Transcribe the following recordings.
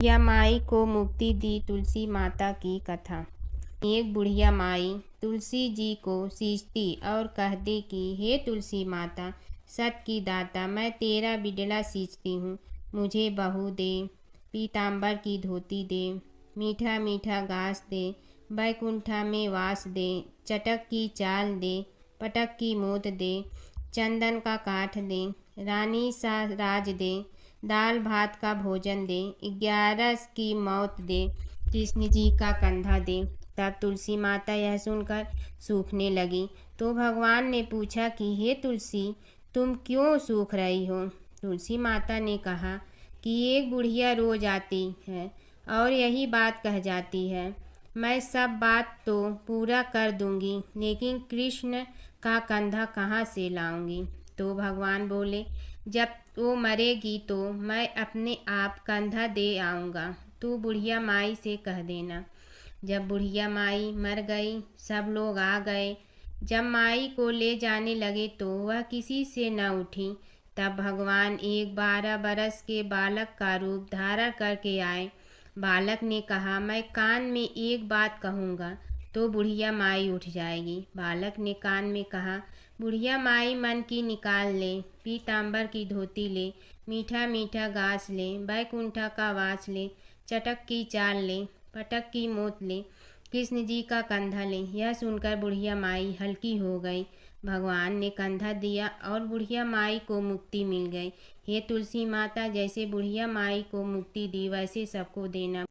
बुढ़िया माई को मुक्ति दी तुलसी माता की कथा। एक बुढ़िया माई तुलसी जी को सींचती और कहती कि हे तुलसी माता, सत की दाता, मैं तेरा बिडला सींचती हूँ। मुझे बहू दे, पीताम्बर की धोती दे, मीठा मीठा घास दे, बैकुंठा में वास दे, चटक की चाल दे, पटक की मोत दे, चंदन का काठ दे, रानी सा राज दे, दाल भात का भोजन दे, 11 की मौत दे, कृष्ण जी का कंधा दे। तब तुलसी माता यह सुनकर सूखने लगी। तो भगवान ने पूछा कि हे तुलसी, तुम क्यों सूख रही हो? तुलसी माता ने कहा कि एक बुढ़िया रोज आती है और यही बात कह जाती है, मैं सब बात तो पूरा कर दूंगी, लेकिन कृष्ण का कंधा कहाँ से लाऊंगी? तो भगवान बोले, जब वो मरेगी तो मैं अपने आप कंधा दे आऊँगा, तू बुढ़िया माई से कह देना। जब बुढ़िया माई मर गई, सब लोग आ गए। जब माई को ले जाने लगे तो वह किसी से न उठी। तब भगवान एक 12 बरस के बालक का रूप धारण करके आए। बालक ने कहा, मैं कान में एक बात कहूँगा तो बुढ़िया माई उठ जाएगी। बालक ने कान में कहा, बुढ़िया माई मन की निकाल ले, पीताम्बर की धोती ले, मीठा मीठा घास ले, बैकुंठा का वास ले, चटक की चाल ले, पटक की मोत ले, कृष्ण जी का कंधा ले। यह सुनकर बुढ़िया माई हल्की हो गई। भगवान ने कंधा दिया और बुढ़िया माई को मुक्ति मिल गई। हे तुलसी माता, जैसे बुढ़िया माई को मुक्ति दी वैसे सबको देना।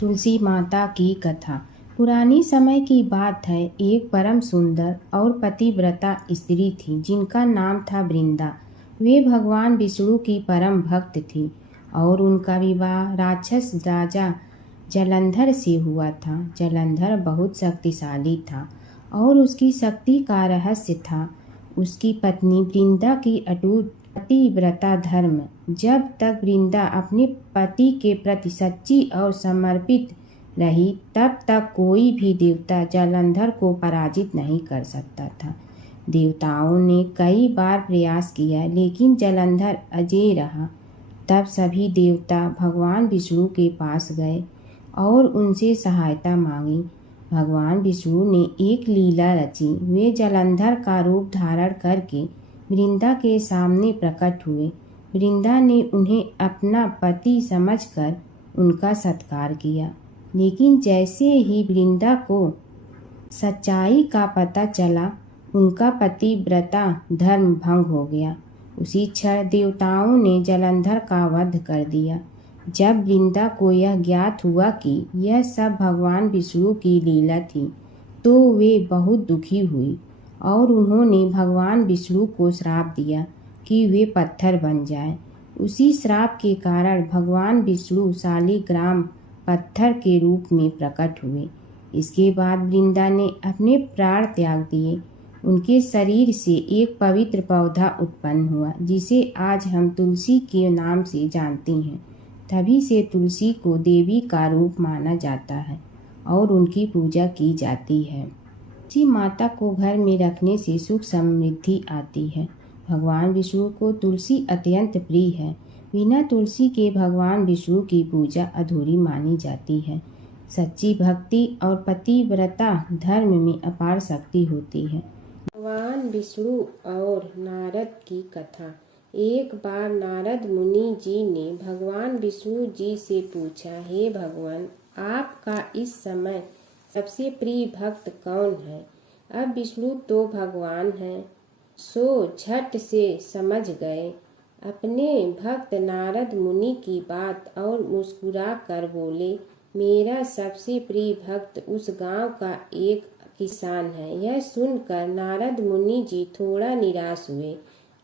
तुलसी माता की कथा। पुरानी समय की बात है। एक परम सुंदर और पतिव्रता स्त्री थी जिनका नाम था वृंदा। वे भगवान विष्णु की परम भक्त थी और उनका विवाह राक्षस राजा जलंधर से हुआ था। जलंधर बहुत शक्तिशाली था और उसकी शक्ति का रहस्य था उसकी पत्नी वृंदा की अटूट पतिव्रता धर्म। जब तक वृंदा अपने पति के प्रति सच्ची और समर्पित रही, तब तक कोई भी देवता जलंधर को पराजित नहीं कर सकता था। देवताओं ने कई बार प्रयास किया, लेकिन जलंधर अजेय रहा। तब सभी देवता भगवान विष्णु के पास गए और उनसे सहायता मांगी। भगवान विष्णु ने एक लीला रची। वे जलंधर का रूप धारण करके वृंदा के सामने प्रकट हुए। वृंदा ने उन्हें अपना पति समझकर उनका सत्कार किया, लेकिन जैसे ही वृंदा को सच्चाई का पता चला, उनका पतिव्रता धर्म भंग हो गया। उसी क्षण देवताओं ने जलंधर का वध कर दिया। जब वृंदा को यह ज्ञात हुआ कि यह सब भगवान विष्णु की लीला थी, तो वे बहुत दुखी हुई और उन्होंने भगवान विष्णु को श्राप दिया कि वे पत्थर बन जाएं। उसी श्राप के कारण भगवान विष्णु शालिग्राम पत्थर के रूप में प्रकट हुए। इसके बाद वृंदा ने अपने प्राण त्याग दिए। उनके शरीर से एक पवित्र पौधा उत्पन्न हुआ, जिसे आज हम तुलसी के नाम से जानते हैं। तभी से तुलसी को देवी का रूप माना जाता है और उनकी पूजा की जाती है। तुलसी माता को घर में रखने से सुख समृद्धि आती है। भगवान विष्णु को तुलसी अत्यंत प्रिय है। बिना तुलसी के भगवान विष्णु की पूजा अधूरी मानी जाती है। सच्ची भक्ति और पतिव्रता धर्म में अपार शक्ति होती है। भगवान विष्णु और नारद की कथा। एक बार नारद मुनि जी ने भगवान विष्णु जी से पूछा, हे भगवान, आपका इस समय सबसे प्रिय भक्त कौन है? अब विष्णु तो भगवान हैं, सो झट से समझ गए अपने भक्त नारद मुनि की बात और मुस्कुरा कर बोले, मेरा सबसे प्रिय भक्त उस गांव का एक किसान है। यह सुनकर नारद मुनि जी थोड़ा निराश हुए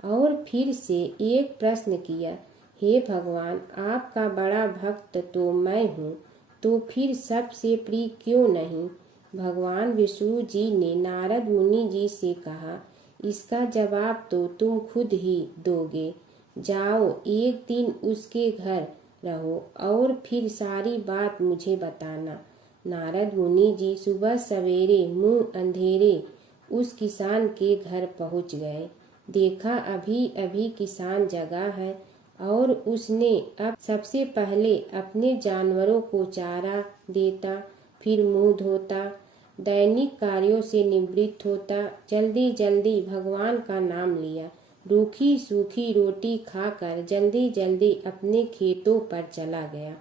और फिर से एक प्रश्न किया, हे भगवान, आपका बड़ा भक्त तो मैं हूँ, तो फिर सबसे प्रिय क्यों नहीं? भगवान विष्णु जी ने नारद मुनि जी से कहा, इसका जवाब तो तुम खुद ही दोगे। जाओ, एक दिन उसके घर रहो और फिर सारी बात मुझे बताना। नारद मुनि जी सुबह सवेरे मुंह अंधेरे उस किसान के घर पहुंच गए। देखा अभी अभी किसान जगा है और उसने अब सबसे पहले अपने जानवरों को चारा देता, फिर मुंह धोता, दैनिक कार्यों से निवृत्त होता, जल्दी जल्दी भगवान का नाम लिया, रूखी सूखी रोटी खाकर जल्दी जल्दी अपने खेतों पर चला गया।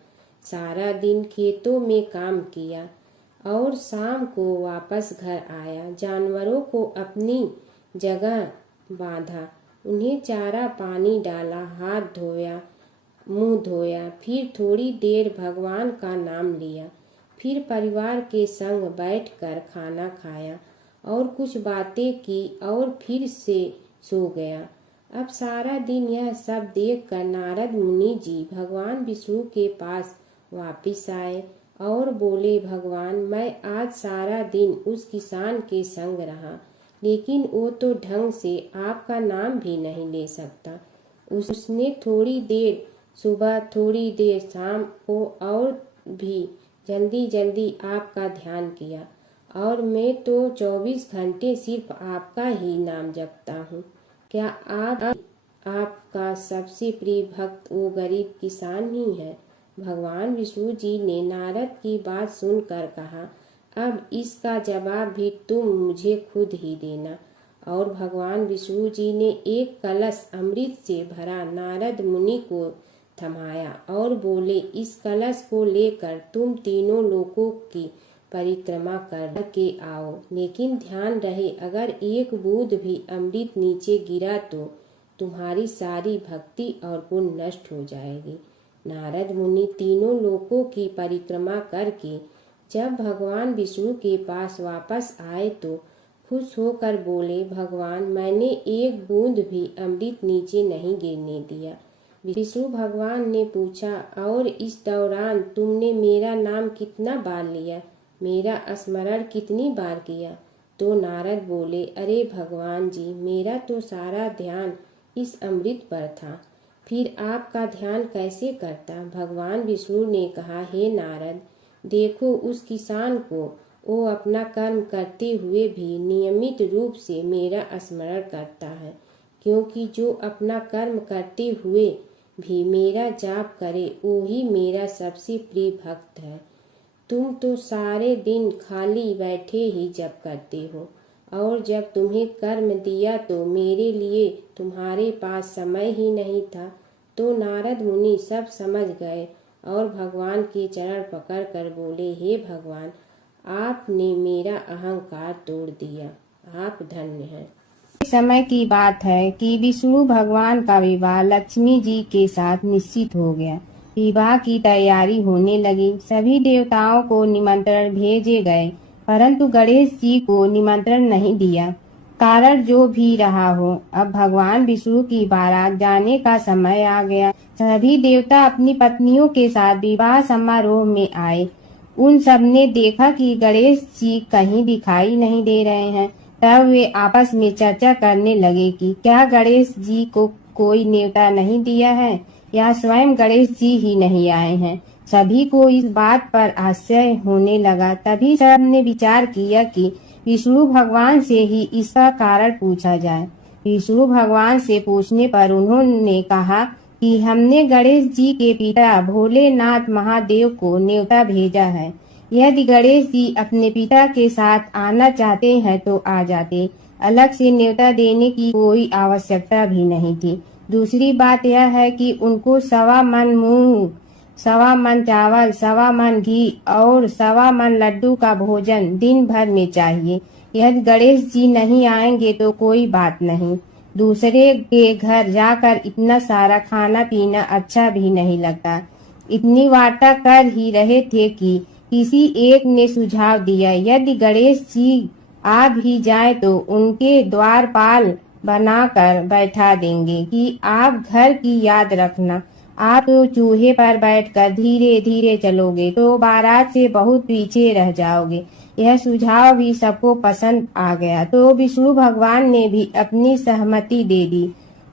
सारा दिन खेतों में काम किया और शाम को वापस घर आया। जानवरों को अपनी जगह बांधा, उन्हें चारा पानी डाला, हाथ धोया, मुंह धोया, फिर थोड़ी देर भगवान का नाम लिया, फिर परिवार के संग बैठकर खाना खाया और कुछ बातें की और फिर से सो गया। अब सारा दिन यह सब देखकर नारद मुनि जी भगवान विष्णु के पास वापिस आए और बोले, भगवान, मैं आज सारा दिन उस किसान के संग रहा, लेकिन वो तो ढंग से आपका नाम भी नहीं ले सकता। उसने थोड़ी देर सुबह, थोड़ी देर शाम को और भी जल्दी जल्दी आपका ध्यान किया, और मैं तो 24 घंटे सिर्फ आपका ही नाम जपता हूँ। क्या आपका सबसे प्रिय भक्त वो गरीब किसान ही है? भगवान विष्णु जी ने नारद की बात सुनकर कहा, अब इसका जवाब भी तुम मुझे खुद ही देना। और भगवान विष्णु जी ने एक कलश अमृत से भरा नारद मुनि को थमाया और बोले, इस कलश को लेकर तुम तीनों लोकों की परिक्रमा करके आओ, लेकिन ध्यान रहे अगर एक बूंद भी अमृत नीचे गिरा तो तुम्हारी सारी भक्ति और पुण्य नष्ट हो जाएगी। नारद मुनि तीनों लोकों की परिक्रमा करके जब भगवान विष्णु के पास वापस आए तो खुश होकर बोले, भगवान, मैंने एक बूंद भी अमृत नीचे नहीं गिरने दिया। विष्णु भगवान ने पूछा, और इस दौरान तुमने मेरा नाम कितना बार लिया, मेरा स्मरण कितनी बार किया? तो नारद बोले, अरे भगवान जी, मेरा तो सारा ध्यान इस अमृत पर था, फिर आपका ध्यान कैसे करता? भगवान विष्णु ने कहा, हे नारद, देखो उस किसान को, वो अपना कर्म करते हुए भी नियमित रूप से मेरा स्मरण करता है, क्योंकि जो अपना कर्म करते हुए भी मेरा जाप करे वो ही मेरा सबसे प्रिय भक्त है। तुम तो सारे दिन खाली बैठे ही जप करते हो, और जब तुम्हें कर्म दिया तो मेरे लिए तुम्हारे पास समय ही नहीं था। तो नारद मुनि सब समझ गए और भगवान के चरण पकड़ कर बोले, हे भगवान, आपने मेरा अहंकार तोड़ दिया, आप धन्य हैं। समय की बात है कि विष्णु भगवान का विवाह लक्ष्मी जी के साथ निश्चित हो गया। विवाह की तैयारी होने लगी। सभी देवताओं को निमंत्रण भेजे गए, परंतु गणेश जी को निमंत्रण नहीं दिया। कारण जो भी रहा हो, अब भगवान विष्णु की बारात जाने का समय आ गया। सभी देवता अपनी पत्नियों के साथ विवाह समारोह में आए। उन सब ने देखा कि गणेश जी कहीं दिखाई नहीं दे रहे हैं। तब वे आपस में चर्चा करने लगे कि क्या गणेश जी को कोई न्योता नहीं दिया है, या स्वयं गणेश जी ही नहीं आए हैं। सभी को इस बात पर आश्चर्य होने लगा। तभी सब ने विचार किया कि विष्णु भगवान से ही इसका कारण पूछा जाए। विष्णु भगवान से पूछने पर उन्होंने कहा कि हमने गणेश जी के पिता भोलेनाथ महादेव को न्योता भेजा है। यदि गणेश जी अपने पिता के साथ आना चाहते हैं तो आ जाते, अलग से न्योता देने की कोई आवश्यकता भी नहीं थी। दूसरी बात यह है कि उनको 1.25 मन मूंग, 1.25 मन चावल, 1.25 मन घी और 1.25 मन लड्डू का भोजन दिन भर में चाहिए। यदि गणेश जी नहीं आएंगे तो कोई बात नहीं, दूसरे के घर जाकर इतना सारा खाना पीना अच्छा भी नहीं लगता। इतनी वार्ता कर ही रहे थे कि किसी एक ने सुझाव दिया, यदि गणेश जी आ भी जाए तो उनके द्वारपाल बनाकर बैठा देंगे कि आप घर की याद रखना। आप तो चूहे पर बैठकर धीरे धीरे चलोगे तो बारात से बहुत पीछे रह जाओगे। यह सुझाव भी सबको पसंद आ गया, तो विष्णु भगवान ने भी अपनी सहमति दे दी।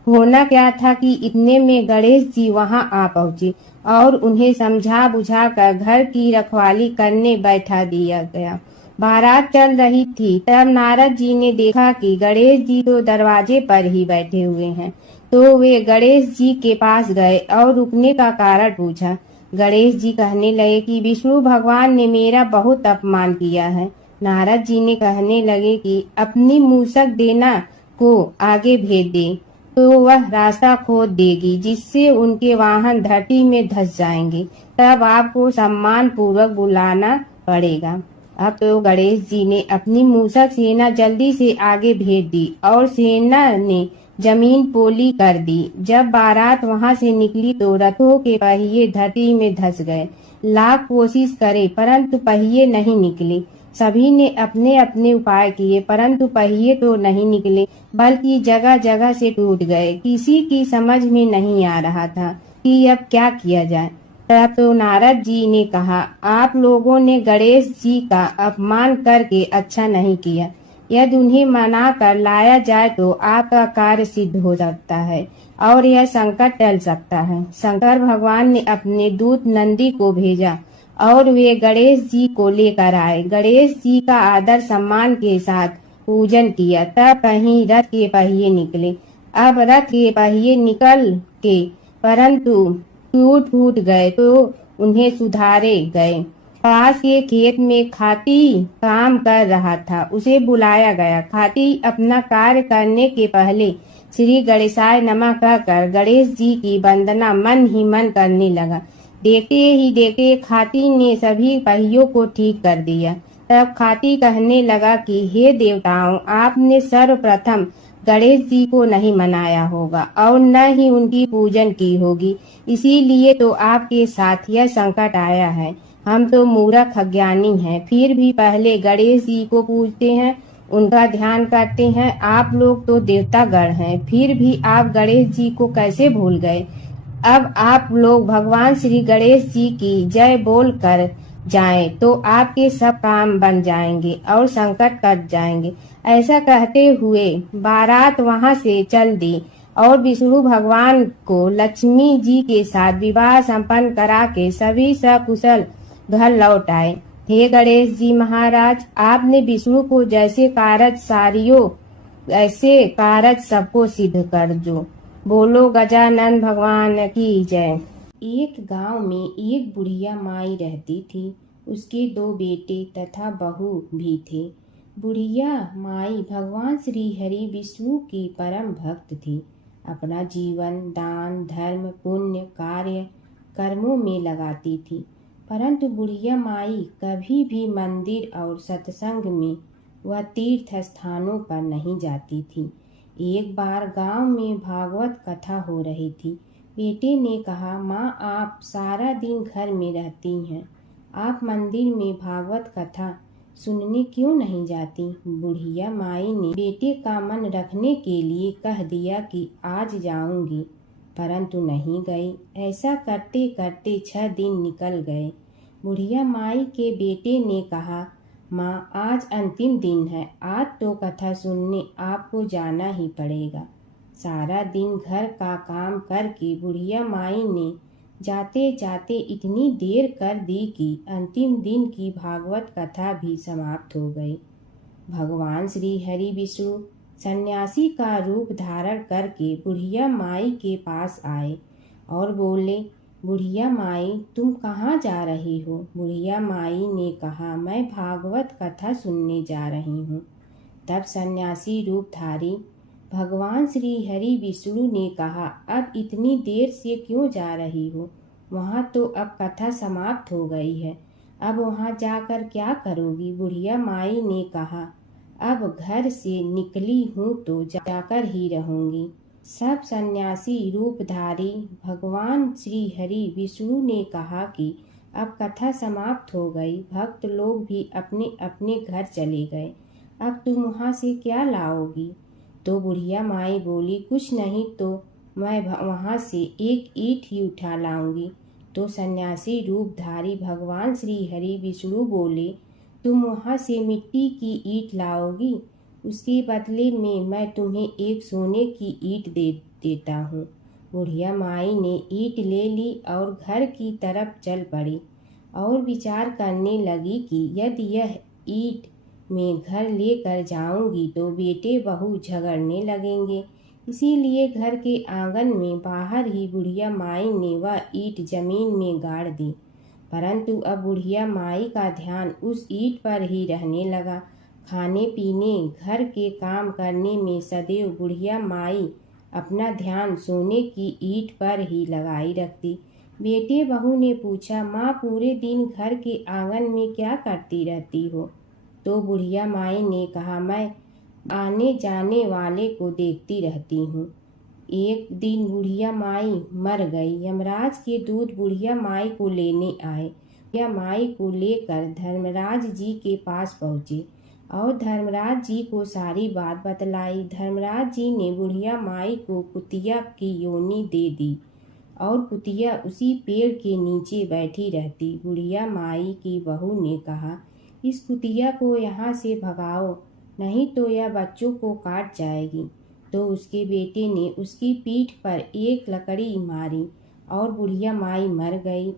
होना क्या था कि इतने में गणेश जी वहां आ पहुंचे और उन्हें समझा बुझाकर घर की रखवाली करने बैठा दिया गया। बारात चल रही थी, तब नारद जी ने देखा कि गणेश जी तो दरवाजे पर ही बैठे हुए हैं। तो वे गणेश जी के पास गए और रुकने का कारण पूछा। गणेश जी कहने लगे कि विष्णु भगवान ने मेरा बहुत अपमान किया है। नारद जी ने कहने लगे कि अपनी मूसक देना को आगे भेज दे तो वह रास्ता खोद देगी, जिससे उनके वाहन धरती में धंस जाएंगे। तब आपको सम्मान पूर्वक बुलाना पड़ेगा। अब तो गणेश जी ने अपनी मूसक सेना जल्दी से आगे भेज दी और सेना ने जमीन पोली कर दी। जब बारात वहां से निकली तो रथों के पहिए धरती में धंस गए। लाख कोशिश करे परंतु पहिए नहीं निकले। सभी ने अपने अपने उपाय किए परंतु पहिए तो नहीं निकले, बल्कि जगह जगह से टूट गए। किसी की समझ में नहीं आ रहा था कि अब क्या किया जाए। तब तो नारद जी ने कहा, आप लोगों ने गणेश जी का अपमान करके अच्छा नहीं किया। यदि उन्हें मना कर लाया जाए तो आपका कार्य सिद्ध हो सकता है और यह संकट टल सकता है। शंकर भगवान ने अपने दूत नंदी को भेजा और वे गणेश जी को लेकर आए। गणेश जी का आदर सम्मान के साथ पूजन किया। तब कहीं रथ के पहिए निकले। अब रथ के पहिए निकल के परंतु टूट फूट गए तो उन्हें सुधारे गए। पास के खेत में खाती काम कर रहा था, उसे बुलाया गया। खाती अपना कार्य करने के पहले श्री गणेशाय नमः कहकर गणेश जी की वंदना मन ही मन करने लगा। देखते ही देखते खाती ने सभी पहियों को ठीक कर दिया। तब खाती कहने लगा कि हे देवताओं, आपने सर्वप्रथम गणेश जी को नहीं मनाया होगा और न ही उनकी पूजन की होगी, इसीलिए तो आपके साथ यह संकट आया है। हम तो मूर्ख अज्ञानी हैं, फिर भी पहले गणेश जी को पूजते हैं, उनका ध्यान करते हैं। आप लोग तो देवतागण हैं, फिर भी आप गणेश जी को कैसे भूल गए। अब आप लोग भगवान श्री गणेश जी की जय बोल कर जाएं तो आपके सब काम बन जाएंगे और संकट कट जाएंगे। ऐसा कहते हुए बारात वहां से चल दी और विष्णु भगवान को लक्ष्मी जी के साथ विवाह संपन्न करा के सभी सकुशल घर लौट आए। हे गणेश जी महाराज, आपने विष्णु को जैसे कारज सारियो ऐसे कारज सबको सिद्ध कर दो। बोलो गजानन भगवान की जय। एक गांव में एक बुढ़िया माई रहती थी। उसके 2 बेटे तथा बहू भी थे। बुढ़िया माई भगवान श्री हरि विष्णु की परम भक्त थी। अपना जीवन दान धर्म पुण्य कार्य कर्मों में लगाती थी, परंतु बुढ़िया माई कभी भी मंदिर और सत्संग में व तीर्थ स्थानों पर नहीं जाती थी। एक बार गांव में भागवत कथा हो रही थी। बेटे ने कहा, माँ, आप सारा दिन घर में रहती हैं, आप मंदिर में भागवत कथा सुनने क्यों नहीं जाती। बुढ़िया माई ने बेटे का मन रखने के लिए कह दिया कि आज जाऊंगी, परंतु नहीं गई। ऐसा करते करते 6 दिन निकल गए। बुढ़िया माई के बेटे ने कहा, माँ, आज अंतिम दिन है, आज तो कथा सुनने आपको जाना ही पड़ेगा। सारा दिन घर का काम करके बुढ़िया माई ने जाते जाते इतनी देर कर दी कि अंतिम दिन की भागवत कथा भी समाप्त हो गई। भगवान श्री हरि विष्णु सन्यासी का रूप धारण करके बुढ़िया माई के पास आए और बोले, बुढ़िया माई, तुम कहाँ जा रही हो। बुढ़िया माई ने कहा, मैं भागवत कथा सुनने जा रही हूँ। तब सन्यासी रूपधारी भगवान श्री हरि विष्णु ने कहा, अब इतनी देर से क्यों जा रही हो, वहाँ तो अब कथा समाप्त हो गई है, अब वहाँ जाकर क्या करोगी। बुढ़िया माई ने कहा, अब घर से निकली हूँ तो जाकर ही रहूंगी। सब सन्यासी रूपधारी भगवान श्री हरि विष्णु ने कहा कि अब कथा समाप्त हो गई, भक्त लोग भी अपने अपने घर चले गए, अब तुम वहाँ से क्या लाओगी। तो बुढ़िया माई बोली, कुछ नहीं तो मैं वहाँ से एक ईंट ही उठा लाऊंगी। तो सन्यासी रूपधारी भगवान श्री हरि विष्णु बोले, तुम वहाँ से मिट्टी की ईंट लाओगी, उसके बदले में मैं तुम्हें एक सोने की ईंट देता हूँ। बुढ़िया माई ने ईंट ले ली और घर की तरफ चल पड़ी और विचार करने लगी कि यदि यह ईंट मैं घर लेकर जाऊंगी तो बेटे बहू झगड़ने लगेंगे, इसीलिए घर के आंगन में बाहर ही बुढ़िया माई ने वह ईंट जमीन में गाड़ दी। परंतु अब बुढ़िया माई का ध्यान उस ईंट पर ही रहने लगा। खाने पीने घर के काम करने में सदैव बुढ़िया माई अपना ध्यान सोने की ईंट पर ही लगाई रखती। बेटे बहू ने पूछा, माँ पूरे दिन घर के आंगन में क्या करती रहती हो? तो बुढ़िया माई ने कहा, मैं आने जाने वाले को देखती रहती हूँ। एक दिन बुढ़िया माई मर गई। यमराज के दूत बुढ़िया माई को लेने आए। बुढ़िया माई को लेकर धर्मराज जी के पास पहुँचे और धर्मराज जी को सारी बात बतलाई। धर्मराज जी ने बुढ़िया माई को कुतिया की योनि दे दी और कुतिया उसी पेड़ के नीचे बैठी रहती। बुढ़िया माई की बहू ने कहा, इस कुतिया को यहाँ से भगाओ, नहीं तो यह बच्चों को काट जाएगी। तो उसके बेटे ने उसकी पीठ पर एक लकड़ी मारी और बुढ़िया माई मर गई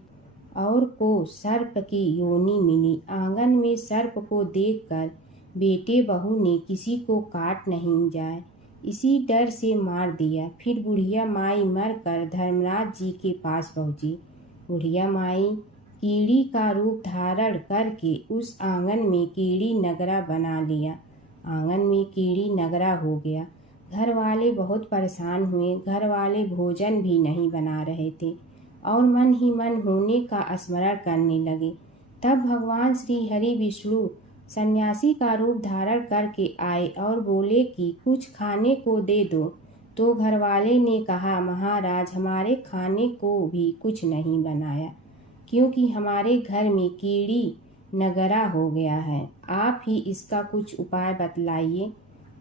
और को सर्प की योनि मिली। आंगन में सर्प को देखकर बेटे बहू ने किसी को काट नहीं जाए इसी डर से मार दिया। फिर बुढ़िया माई मर कर धर्मराज जी के पास पहुंची। बुढ़िया माई कीड़ी का रूप धारण करके उस आंगन में कीड़ी नगरा बना लिया। आंगन में कीड़ी नगरा हो गया। घर वाले बहुत परेशान हुए। घर वाले भोजन भी नहीं बना रहे थे और मन ही मन होने का स्मरण करने लगे। तब भगवान श्री हरि विष्णु सन्यासी का रूप धारण करके आए और बोले कि कुछ खाने को दे दो। तो घरवाले ने कहा, महाराज हमारे खाने को भी कुछ नहीं बनाया, क्योंकि हमारे घर में कीड़ी नगरा हो गया है। आप ही इसका कुछ उपाय बतलाइए।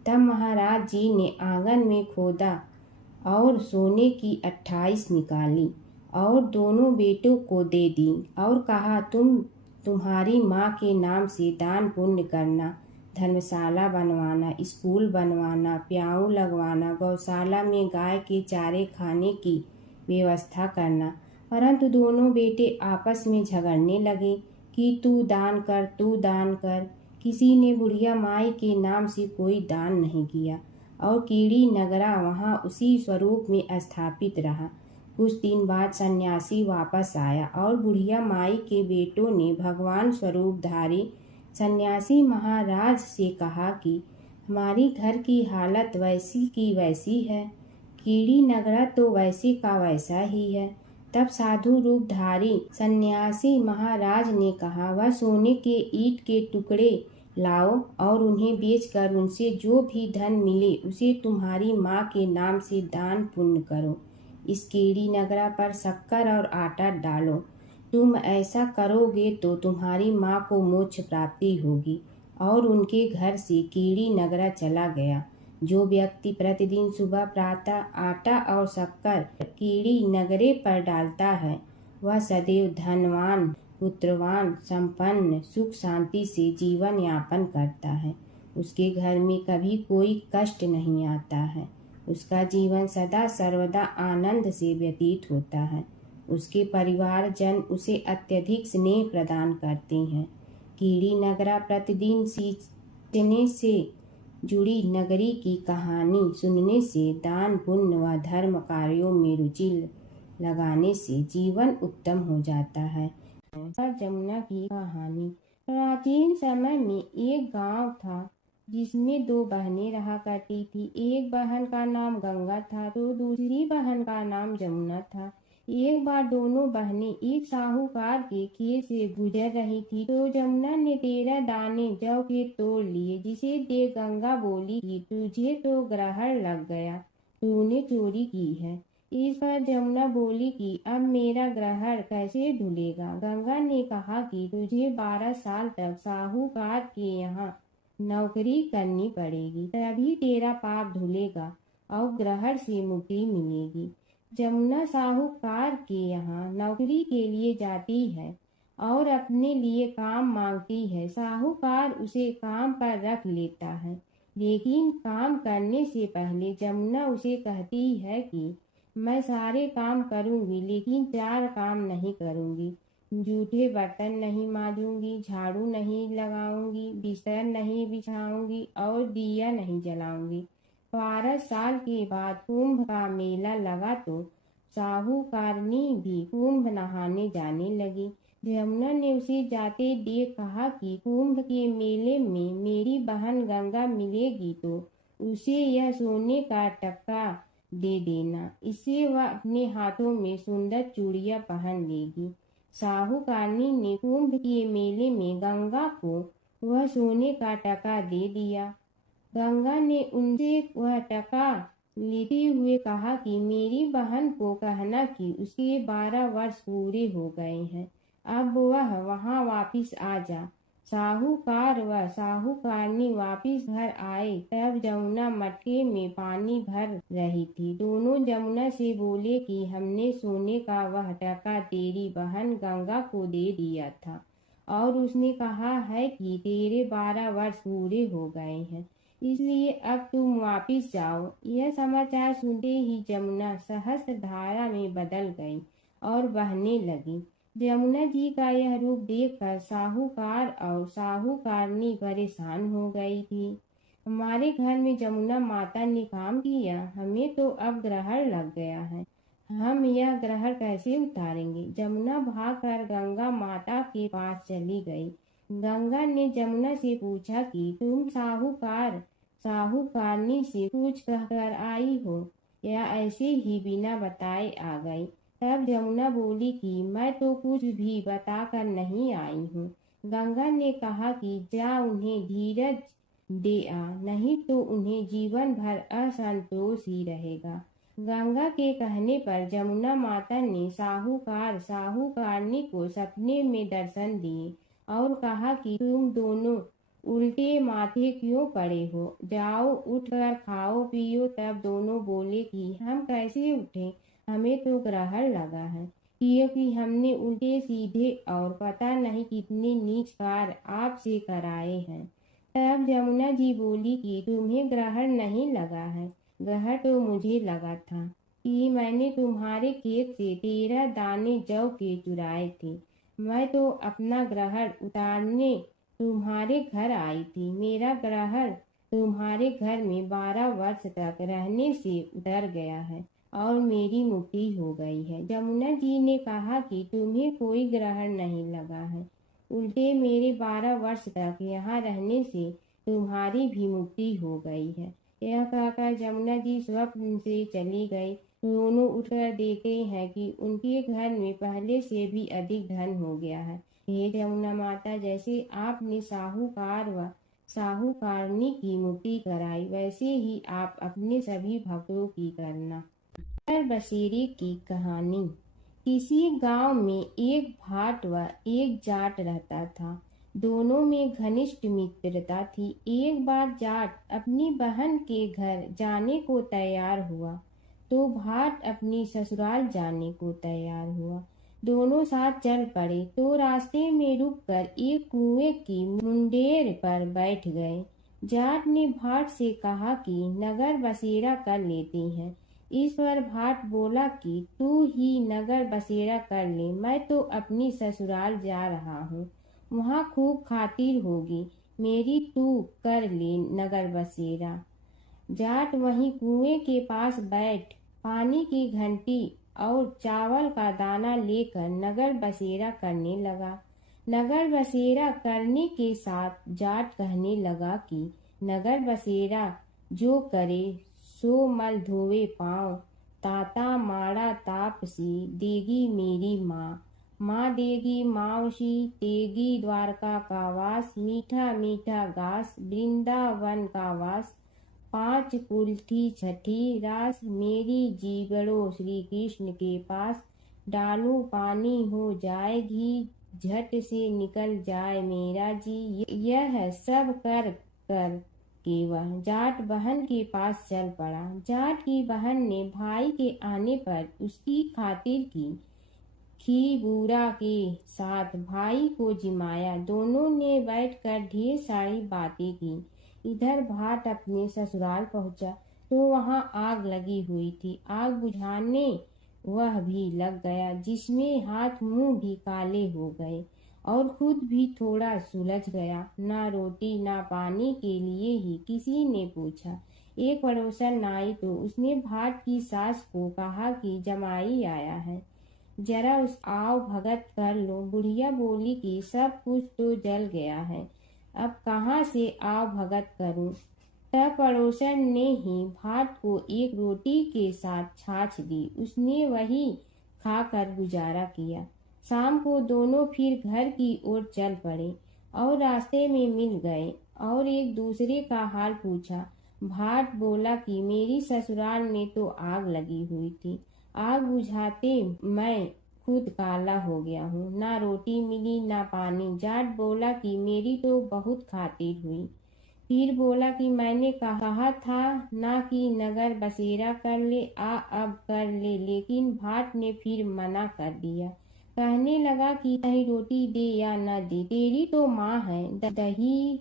तब महाराज जी ने आंगन में खोदा और सोने की 28 निकाली और दोनों बेटों को दे दी और कहा, तुम्हारी माँ के नाम से दान पुण्य करना, धर्मशाला बनवाना, स्कूल बनवाना, प्याऊ लगवाना, गौशाला में गाय के चारे खाने की व्यवस्था करना। परंतु दोनों बेटे आपस में झगड़ने लगे कि तू दान कर, तू दान कर। किसी ने बुढ़िया माई के नाम से कोई दान नहीं किया और कीड़ी नगरा वहाँ उसी स्वरूप में स्थापित रहा। कुछ दिन बाद सन्यासी वापस आया और बुढ़िया माई के बेटों ने भगवान स्वरूपधारी सन्यासी महाराज से कहा कि हमारी घर की हालत वैसी की वैसी है, कीड़ी नगरा तो वैसे का वैसा ही है। तब साधु रूपधारी सन्यासी महाराज ने कहा, वह सोने के ईंट के टुकड़े लाओ और उन्हें बेचकर उनसे जो भी धन मिले उसे तुम्हारी माँ के नाम से दान पुण्य करो। इस कीड़ी नगरा पर शक्कर और आटा डालो। तुम ऐसा करोगे तो तुम्हारी माँ को मोक्ष प्राप्ति होगी। और उनके घर से कीड़ी नगरा चला गया। जो व्यक्ति प्रतिदिन सुबह प्रातः आटा और शक्कर कीड़ी नगरे पर डालता है, वह सदैव धनवान, पुत्रवान, संपन्न, सुख शांति से जीवन यापन करता है। उसके घर में कभी कोई कष्ट नहीं आता है। उसका जीवन सदा सर्वदा आनंद से व्यतीत होता है। उसके परिवारजन उसे अत्यधिक स्नेह प्रदान करते हैं। कीड़ी नगरा प्रतिदिन सींचने से जुड़ी नगरी की कहानी सुनने से, दान पुण्य व धर्म कार्यों में रुचि लगाने से जीवन उत्तम हो जाता है। जमुना की कहानी। प्राचीन समय में एक गांव था जिसमें दो बहनें रहा करती थी। एक बहन का नाम गंगा था तो दूसरी बहन का नाम जमुना था। एक बार दोनों बहनें एक साहूकार के खेत से गुजर रही थी तो जमुना ने 13 दाने जौ के तोड़ लिए, जिसे देख गंगा बोली कि तुझे तो ग्रहण लग गया, तूने चोरी की है। इस पर जमुना बोली कि अब मेरा ग्रहण कैसे धुलेगा। गंगा ने कहा कि तुझे 12 साल तक साहूकार के यहाँ नौकरी करनी पड़ेगी, तभी तेरा पाप धुलेगा और ग्रहण से मुक्ति मिलेगी। जमुना साहूकार के यहाँ नौकरी के लिए जाती है और अपने लिए काम मांगती है। साहूकार उसे काम पर रख लेता है, लेकिन काम करने से पहले जमुना उसे कहती है कि मैं सारे काम करूंगी लेकिन 4 काम नहीं करूंगी। जूठे बर्तन नहीं मांजूंगी, झाड़ू नहीं लगाऊंगी, बिस्तर नहीं बिछाऊंगी और दिया नहीं जलाऊंगी। 12 साल के बाद कुंभ का मेला लगा तो साहूकारनी भी कुंभ नहाने जाने लगी। यमुना ने उसे जाते देख कहा कि कुंभ के मेले में मेरी बहन गंगा मिलेगी तो उसे यह सोने का टक्का दे देना, इससे वह अपने हाथों में सुंदर चूड़ियां पहन लेगी। साहूकारनी ने कुंभ के मेले में गंगा को वह सोने का टका दे दिया। गंगा ने उनसे वह टका लेते हुए कहा कि मेरी बहन को कहना कि उसके 12 वर्ष पूरे हो गए हैं, अब वह वहां वापिस आ जा। साहूकार व साहूकारनी वापिस घर आए तब जमुना मटके में पानी भर रही थी। दोनों जमुना से बोले कि हमने सोने का वह टका तेरी बहन गंगा को दे दिया था और उसने कहा है कि तेरे 12 वर्ष पूरे हो गए हैं, इसलिए अब तुम वापिस जाओ। यह समाचार सुनते ही जमुना सहस्त्र धारा में बदल गई और बहने लगी। यमुना जी का यह रूप देखकर साहूकार और साहूकारनी परेशान हो गई थी। हमारे घर में जमुना माता ने काम किया, हमें तो अब ग्रहण लग गया है, हम यह ग्रहण कैसे उतारेंगे। जमुना भागकर गंगा माता के पास चली गई। गंगा ने जमुना से पूछा कि तुम साहूकारनी से कुछ कहकर आई हो या ऐसे ही बिना बताए आ गई। तब जमुना बोली कि मैं तो कुछ भी बताकर नहीं आई हूँ। गंगा ने कहा कि जा उन्हें धीरज दे आ, नहीं तो उन्हें जीवन भर असंतोष ही रहेगा। गंगा के कहने पर जमुना माता ने साहूकारनी को सपने में दर्शन दिए और कहा कि तुम दोनों उल्टे माथे क्यों पड़े हो, जाओ उठकर खाओ पियो। तब दोनों बोले कि हम कैसे उठे, हमें तो ग्रहण लगा है, क्योंकि हमने उल्टे सीधे और पता नहीं कितने नीच कार्य आपसे कराए हैं। तब यमुना जी बोली कि तुम्हें ग्रहण नहीं लगा है, ग्रहण तो मुझे लगा था कि मैंने तुम्हारे खेत से 13 दाने जौ के चुराए थे। मैं तो अपना ग्रहण उतारने तुम्हारे घर आई थी। मेरा ग्रहण तुम्हारे घर में 12 वर्ष तक रहने से उतर गया है और मेरी मुक्ति हो गई है। यमुना जी ने कहा कि तुम्हें कोई ग्रहण नहीं लगा है, उल्टे मेरे 12 वर्ष तक यहाँ रहने से तुम्हारी भी मुक्ति हो गई है। यह कहकर यमुना जी स्वप्न से चली गई। दोनों उठकर देखते हैं कि उनके घर में पहले से भी अधिक धन हो गया है। हे यमुना माता, जैसे आपने साहूकार व साहूकारनी की मुक्ति कराई, वैसे ही आप अपने सभी भक्तों की करना। नगर बसेरे की कहानी। किसी गांव में एक भाट व एक जाट रहता था। दोनों में घनिष्ठ मित्रता थी। एक बार जाट अपनी बहन के घर जाने को तैयार हुआ तो भाट अपनी ससुराल जाने को तैयार हुआ। दोनों साथ चल पड़े तो रास्ते में रुककर एक कुएं की मुंडेर पर बैठ गए। जाट ने भाट से कहा कि नगर बसेरा कर लेते हैं। इस पर भाट बोला कि तू ही नगर बसेरा कर ले, मैं तो अपनी ससुराल जा रहा हूँ, वहाँ खूब खातिर होगी मेरी, तू कर ले नगर बसेरा। जाट वहीं कुएं के पास बैठ पानी की घंटी और चावल का दाना लेकर नगर बसेरा करने लगा। नगर बसेरा करने के साथ जाट कहने लगा कि नगर बसेरा जो करे सो मल धोवे पाँव, ताता माड़ा तापसी देगी मेरी माँ, माँ देगी मावशी तेगी द्वारका का वास, मीठा मीठा घास वृंदावन का वास, 5 कुल्ठी छठी रास, मेरी जीवड़ो श्री कृष्ण के पास, डालू पानी हो जाए घी, झट से निकल जाए मेरा जी। यह सब कर कर के वह जाट बहन के पास चल पड़ा। जाट की बहन ने भाई के आने पर उसकी खातिर की खी बूढ़ा के साथ भाई को जिमाया। दोनों ने बैठकर ढेर सारी बातें की। इधर भाट अपने ससुराल पहुंचा तो वहां आग लगी हुई थी। आग बुझाने वह भी लग गया, जिसमें हाथ मुंह भी काले हो गए और खुद भी थोड़ा सुलझ गया। ना रोटी ना पानी के लिए ही किसी ने पूछा। एक पड़ोसन आई तो उसने भाट की सास को कहा कि जमाई आया है, जरा उस आव भगत कर लो। बुढ़िया बोली कि सब कुछ तो जल गया है, अब कहाँ से आव भगत करूं। तब पड़ोसन ने ही भाट को एक रोटी के साथ छाछ दी। उसने वही खाकर गुजारा किया। शाम को दोनों फिर घर की ओर चल पड़े और रास्ते में मिल गए और एक दूसरे का हाल पूछा। भाट बोला कि मेरी ससुराल में तो आग लगी हुई थी, आग बुझाते मैं खुद काला हो गया हूँ, ना रोटी मिली ना पानी। जाट बोला कि मेरी तो बहुत खातिर हुई। फिर बोला कि मैंने कहा था ना कि नगर बसेरा कर ले, अब कर ले, लेकिन भाट ने फिर मना कर दिया। कहने लगा कि चाहे रोटी दे या न दे, तेरी तो माँ है, दही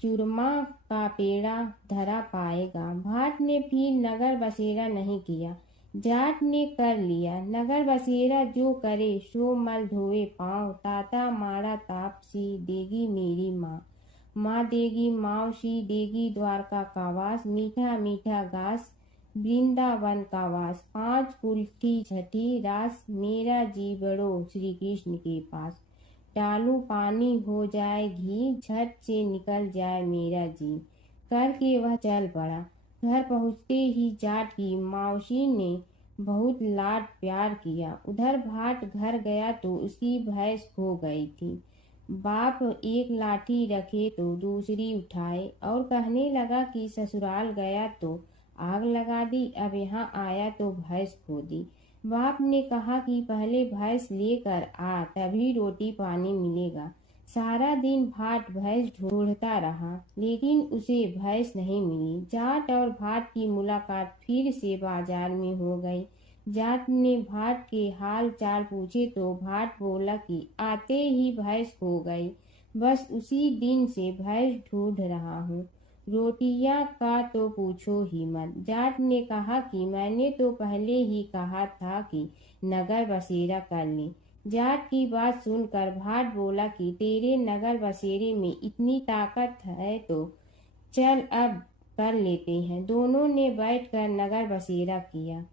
चूरमा का पेड़ा धरा पाएगा। भाट ने फिर नगर बसेरा नहीं किया, जाट ने कर लिया। नगर बसेरा जो करे सो मल धोए पाँव, ताता माड़ा तापसी देगी मेरी माँ। माँ देगी मावशी देगी द्वारका का वास, मीठा मीठा घास वृंदावन का वास। 5 कुल्ठी छठी रास, मेरा जी बड़ो श्री कृष्ण के पास। डालू पानी हो जाए घी, झट से निकल जाए मेरा जी। करके वह चल पड़ा। घर पहुँचते ही जाट की मावशी ने बहुत लाड प्यार किया। उधर भाट घर गया तो उसकी भैंस खो गई थी। बाप एक लाठी रखे तो दूसरी उठाए और कहने लगा कि ससुराल गया तो आग लगा दी, अब यहाँ आया तो भैंस खो दी। बाप ने कहा कि पहले भैंस लेकर आ, तभी रोटी पानी मिलेगा। सारा दिन भाट भैंस ढूंढता रहा, लेकिन उसे भैंस नहीं मिली। जाट और भाट की मुलाकात फिर से बाजार में हो गई। जाट ने भाट के हाल चाल पूछे तो भाट बोला कि आते ही भैंस खो गई, बस उसी दिन से भैंस ढूंढ रहा हूँ। रोटियां का तो पूछो ही मत। जाट ने कहा कि मैंने तो पहले ही कहा था कि नगर बसेरा कर ले। जाट की बात सुनकर भाट बोला कि तेरे नगर बसेरे में इतनी ताकत है तो चल अब कर लेते हैं। दोनों ने बैठकर नगर बसेरा किया।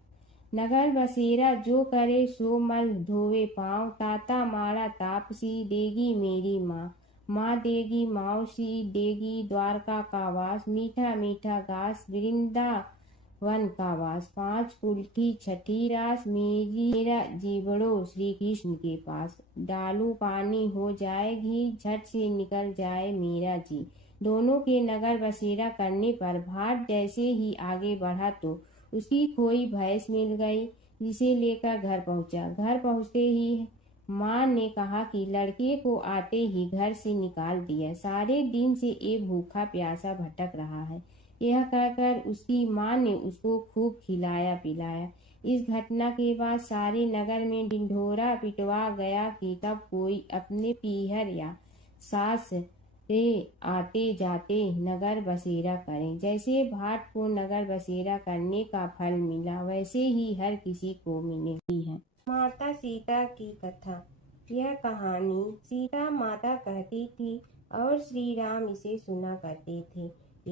नगर बसेरा जो करे सो मल धोवे पाँव, ताता माड़ा तापसी देगी मेरी माँ। माँ देगी मावशी देगी द्वारका का वास, मीठा मीठा घास वृंदावन का वास। 5 कुल्ठी छठी रास, मेरा जीवड़ो श्री कृष्ण के पास। डालू पानी हो जाए घी, झट से निकल जाए मेरा जी। दोनों के नगर बसेरा करने पर भाट जैसे ही आगे बढ़ा तो उसकी खोई भैंस मिल गई, जिसे लेकर घर पहुंचा। घर पहुंचते ही माँ ने कहा कि लड़के को आते ही घर से निकाल दिया, सारे दिन से ये भूखा प्यासा भटक रहा है। यह कहकर उसकी माँ ने उसको खूब खिलाया पिलाया। इस घटना के बाद सारे नगर में ढिंढोरा पिटवा गया कि तब कोई अपने पीहर या सास से आते जाते नगर बसेरा करें। जैसे भाट को नगर बसेरा करने का फल मिला, वैसे ही हर किसी को मिलेगी है। माता सीता की कथा। यह कहानी सीता माता कहती थी और श्री राम इसे सुना करते थे।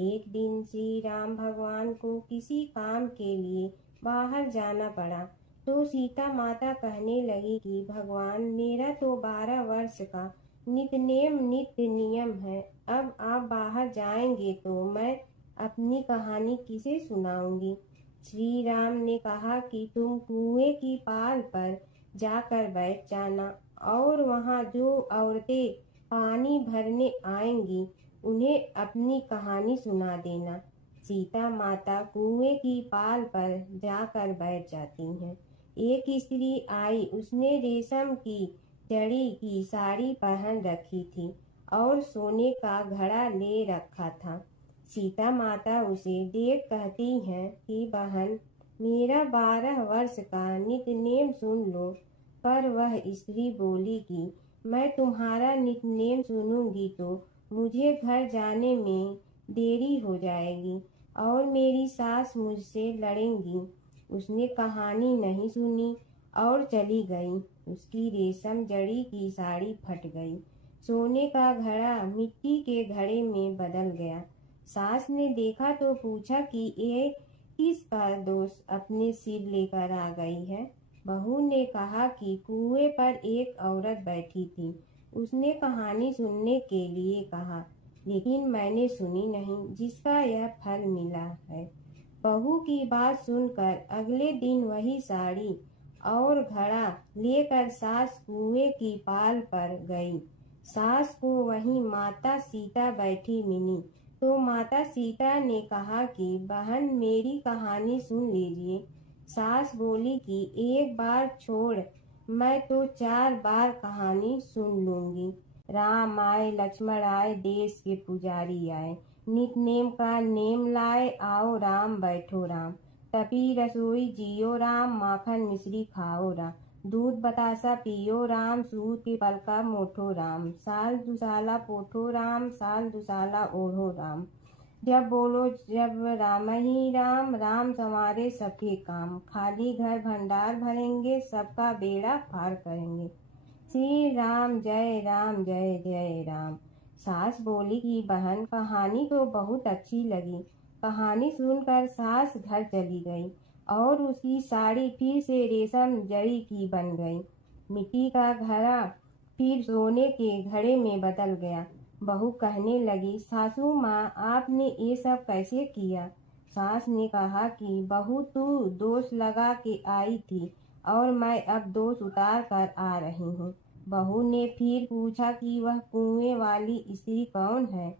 एक दिन श्री राम भगवान को किसी काम के लिए बाहर जाना पड़ा तो सीता माता कहने लगी कि भगवान, मेरा तो 12 वर्ष का नित्य नियम है, अब आप बाहर जाएंगे तो मैं अपनी कहानी किसे सुनाऊंगी। श्री राम ने कहा कि तुम कुएं की पाल पर जाकर बैठ जाना और वहां जो औरतें पानी भरने आएंगी उन्हें अपनी कहानी सुना देना। सीता माता कुएं की पाल पर जाकर बैठ जाती हैं। एक स्त्री आई, उसने रेशम की जड़ी की साड़ी पहन रखी थी और सोने का घड़ा ले रखा था। सीता माता उसे देख कहती हैं कि बहन, मेरा 12 वर्ष का नित्य नेम सुन लो। पर वह स्त्री बोली कि मैं तुम्हारा नित्य नेम सुनूंगी तो मुझे घर जाने में देरी हो जाएगी और मेरी सास मुझसे लड़ेंगी। उसने कहानी नहीं सुनी और चली गई। उसकी रेशम जड़ी की साड़ी फट गई, सोने का घड़ा मिट्टी के घड़े में बदल गया। सास ने देखा तो पूछा कि ये किसका दोष अपने सिर लेकर आ गई है। बहू ने कहा कि कुएं पर एक औरत बैठी थी, उसने कहानी सुनने के लिए कहा, लेकिन मैंने सुनी नहीं, जिसका यह फल मिला है। बहू की बात सुनकर अगले दिन वही साड़ी और घड़ा लेकर सास कुएं की पाल पर गई। सास को वहीं माता सीता बैठी मिली तो माता सीता ने कहा कि बहन मेरी कहानी सुन लीजिए। सास बोली कि एक बार छोड़, मैं तो 4 बार कहानी सुन लूंगी। राम आए लक्ष्मण आए देश के पुजारी आए, नित नेम का नेम लाए आओ राम बैठो राम। तपी रसोई जियो राम, माखन मिश्री खाओ राम। दूध बतासा पियो राम, सूत के पलका मोठो राम। साल दुसाला पोठो राम, साल दुसाला ओढ़ो राम। जब बोलो जब राम ही राम, राम संवारे सबके काम। खाली घर भंडार भरेंगे, सबका बेड़ा पार करेंगे। श्री राम जय जय राम। सास बोली कि बहन कहानी तो बहुत अच्छी लगी। कहानी सुनकर सास घर चली गई और उसकी साड़ी फिर से रेशम जड़ी की बन गई। मिट्टी का घड़ा फिर सोने के घड़े में बदल गया। बहू कहने लगी, सासू माँ आपने ये सब कैसे किया? सास ने कहा कि बहू तू दोष लगा के आई थी और मैं अब दोष उतार कर आ रही हूँ। बहू ने फिर पूछा कि वह कुएं वाली स्त्री कौन है?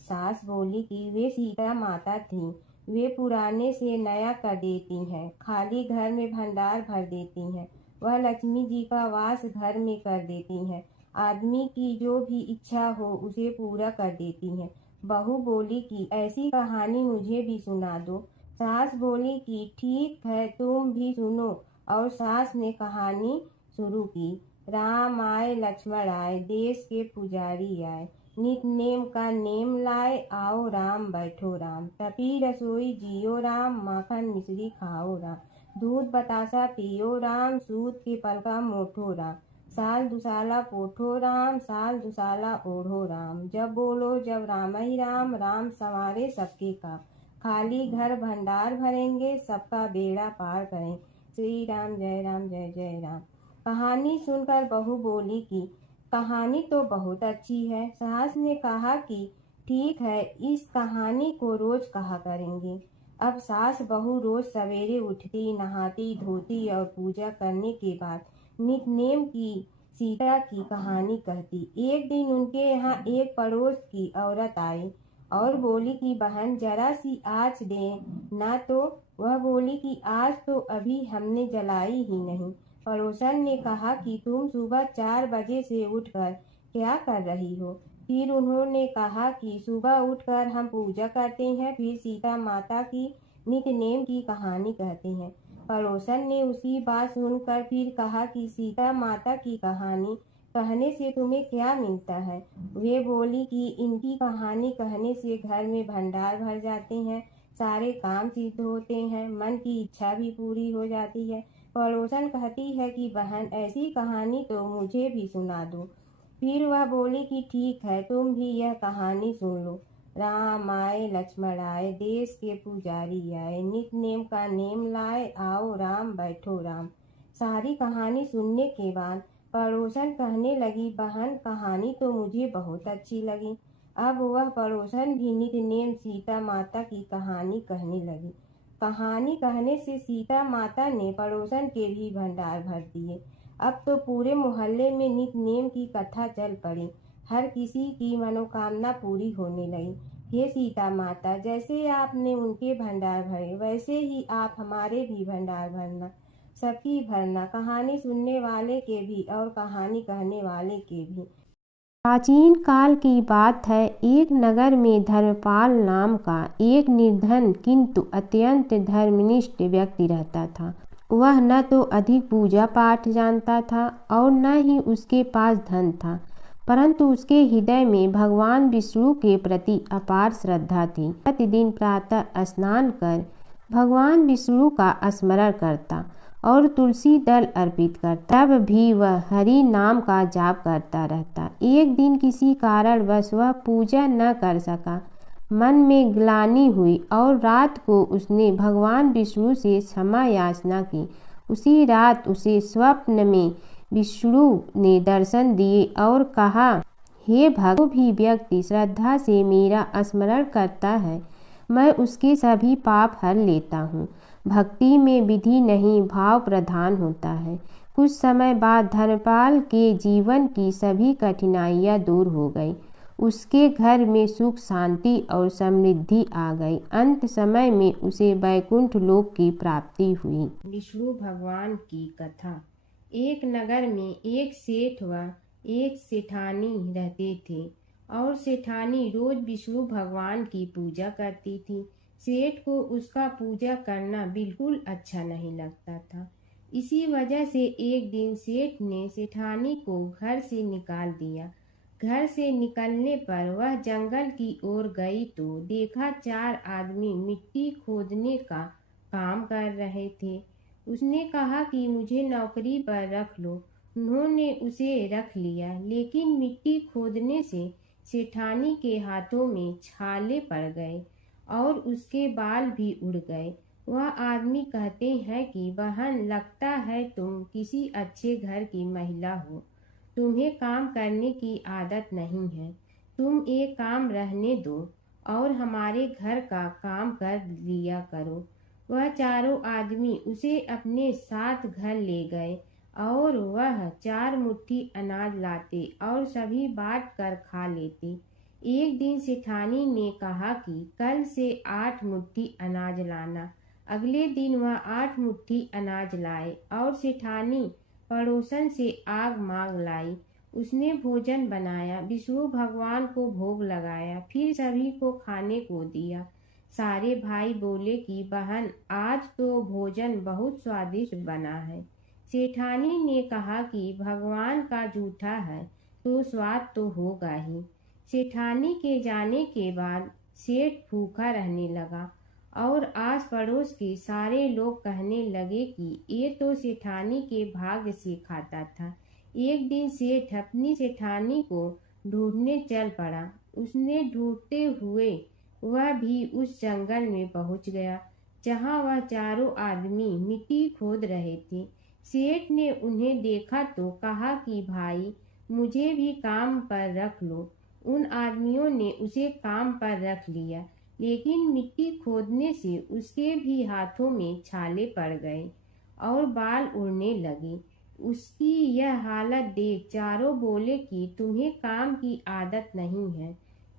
सास बोली कि वे सीता माता थी। वे पुराने से नया कर देती हैं, खाली घर में भंडार भर देती हैं। वह लक्ष्मी जी का वास घर में कर देती हैं। आदमी की जो भी इच्छा हो उसे पूरा कर देती हैं। बहू बोली कि ऐसी कहानी मुझे भी सुना दो। सास बोली कि ठीक है तुम भी सुनो, और सास ने कहानी शुरू की। राम आए लक्ष्मण आए देश के पुजारी आए, नित नेम का नेम लाए आओ राम बैठो राम। तपी रसोई जियो राम, माखन मिश्री खाओ राम। दूध बतासा पियो राम, सूत के पलका मोठो राम। साल दुसाला पोठो राम, साल दुसाला ओढ़ो राम। जब बोलो जब राम ही राम, राम संवारे सबके काम। खाली घर भंडार भरेंगे, सबका बेड़ा पार करें। श्री राम जय राम। कहानी सुनकर बहू बोली कि कहानी तो बहुत अच्छी है। सास ने कहा कि ठीक है, इस कहानी को रोज कहा करेंगे। अब सास बहू रोज सवेरे उठती, नहाती धोती और पूजा करने के बाद नित नेम की सीता की कहानी कहती। एक दिन उनके यहाँ एक पड़ोस की औरत आई और बोली कि बहन जरा सी आँच दे ना। तो वह बोली कि आज तो अभी हमने जलाई ही नहीं। पड़ोसन ने कहा कि तुम सुबह 4 बजे से उठकर क्या कर रही हो? फिर उन्होंने कहा कि सुबह उठकर हम पूजा करते हैं, फिर सीता माता की नित्य नेम की कहानी कहते हैं। पड़ोसन ने उसकी बात सुनकर फिर कहा कि सीता माता की कहानी कहने से तुम्हें क्या मिलता है? वे बोली कि इनकी कहानी कहने से घर में भंडार भर जाते हैं, सारे काम सिद्ध होते हैं, मन की इच्छा भी पूरी हो जाती है। पड़ोसन कहती है कि बहन ऐसी कहानी तो मुझे भी सुना दो। फिर वह बोली कि ठीक है तुम भी यह कहानी सुन लो। राम आए लक्ष्मण आए देश के पुजारी आए, नित नेम का नेम लाए आओ राम बैठो राम। सारी कहानी सुनने के बाद पड़ोसन कहने लगी, बहन कहानी तो मुझे बहुत अच्छी लगी। अब वह पड़ोसन भी नित नेम सीता माता की कहानी कहने लगी। कहानी कहने से सीता माता ने पड़ोसन के भी भंडार भर दिए। अब तो पूरे मोहल्ले में नित नेम की कथा चल पड़ी। हर किसी की मनोकामना पूरी होने लगी। हे सीता माता, जैसे आपने उनके भंडार भरे वैसे ही आप हमारे भी भंडार भरना, सबकी भरना, कहानी सुनने वाले के भी और कहानी कहने वाले के भी। प्राचीन काल की बात है। एक नगर में धर्मपाल नाम का एक निर्धन किंतु अत्यंत धर्मनिष्ठ व्यक्ति रहता था। वह न तो अधिक पूजा पाठ जानता था और न ही उसके पास धन था, परंतु उसके हृदय में भगवान विष्णु के प्रति अपार श्रद्धा थी। प्रतिदिन प्रातः स्नान कर भगवान विष्णु का स्मरण करता और तुलसी दल अर्पित करता। तब भी वह हरि नाम का जाप करता रहता। एक दिन किसी कारणवश वह पूजा न कर सका। मन में ग्लानि हुई और रात को उसने भगवान विष्णु से क्षमा याचना की। उसी रात उसे स्वप्न में विष्णु ने दर्शन दिए और कहा, हे भक्त, जो भी व्यक्ति श्रद्धा से मेरा स्मरण करता है मैं उसके सभी पाप हर लेता हूँ। भक्ति में विधि नहीं भाव प्रधान होता है। कुछ समय बाद धर्मपाल के जीवन की सभी कठिनाइयाँ दूर हो गई। उसके घर में सुख शांति और समृद्धि आ गई। अंत समय में उसे वैकुंठ लोक की प्राप्ति हुई। विष्णु भगवान की कथा। एक नगर में एक सेठ व एक सेठानी रहते थे और सेठानी रोज विष्णु भगवान की पूजा करती थी। सेठ को उसका पूजा करना बिल्कुल अच्छा नहीं लगता था। इसी वजह से एक दिन सेठ ने सेठानी को घर से निकाल दिया। घर से निकलने पर वह जंगल की ओर गई तो देखा 4 आदमी मिट्टी खोदने का काम कर रहे थे। उसने कहा कि मुझे नौकरी पर रख लो। उन्होंने उसे रख लिया, लेकिन मिट्टी खोदने से सेठानी के हाथों में छाले पड़ गए और उसके बाल भी उड़ गए। वह आदमी कहते हैं कि बहन, लगता है तुम किसी अच्छे घर की महिला हो। तुम्हें काम करने की आदत नहीं है। तुम एक काम रहने दो और हमारे घर का काम कर लिया करो। वह चारों आदमी उसे अपने साथ घर ले गए और वह 4 मुट्ठी अनाज लाते और सभी बांट कर खा लेते। एक दिन सेठानी ने कहा कि कल से 8 मुट्ठी अनाज लाना। अगले दिन वह 8 मुट्ठी अनाज लाए और सेठानी पड़ोसन से आग मांग लाई। उसने भोजन बनाया, विष्णु भगवान को भोग लगाया, फिर सभी को खाने को दिया। सारे भाई बोले कि बहन, आज तो भोजन बहुत स्वादिष्ट बना है। सेठानी ने कहा कि भगवान का जूठा है तो स्वाद तो होगा ही। सेठानी के जाने के बाद सेठ भूखा रहने लगा और आस पड़ोस के सारे लोग कहने लगे कि ये तो सेठानी के भाग्य से खाता था। एक दिन सेठ अपनी सेठानी को ढूंढने चल पड़ा। उसने ढूंढते हुए वह भी उस जंगल में पहुंच गया जहां वह चारों आदमी मिट्टी खोद रहे थे। सेठ ने उन्हें देखा तो कहा कि भाई, मुझे भी काम पर रख लो। उन आदमियों ने उसे काम पर रख लिया, लेकिन मिट्टी खोदने से उसके भी हाथों में छाले पड़ गए और बाल उड़ने लगे। उसकी यह हालत देख चारों बोले कि तुम्हें काम की आदत नहीं है,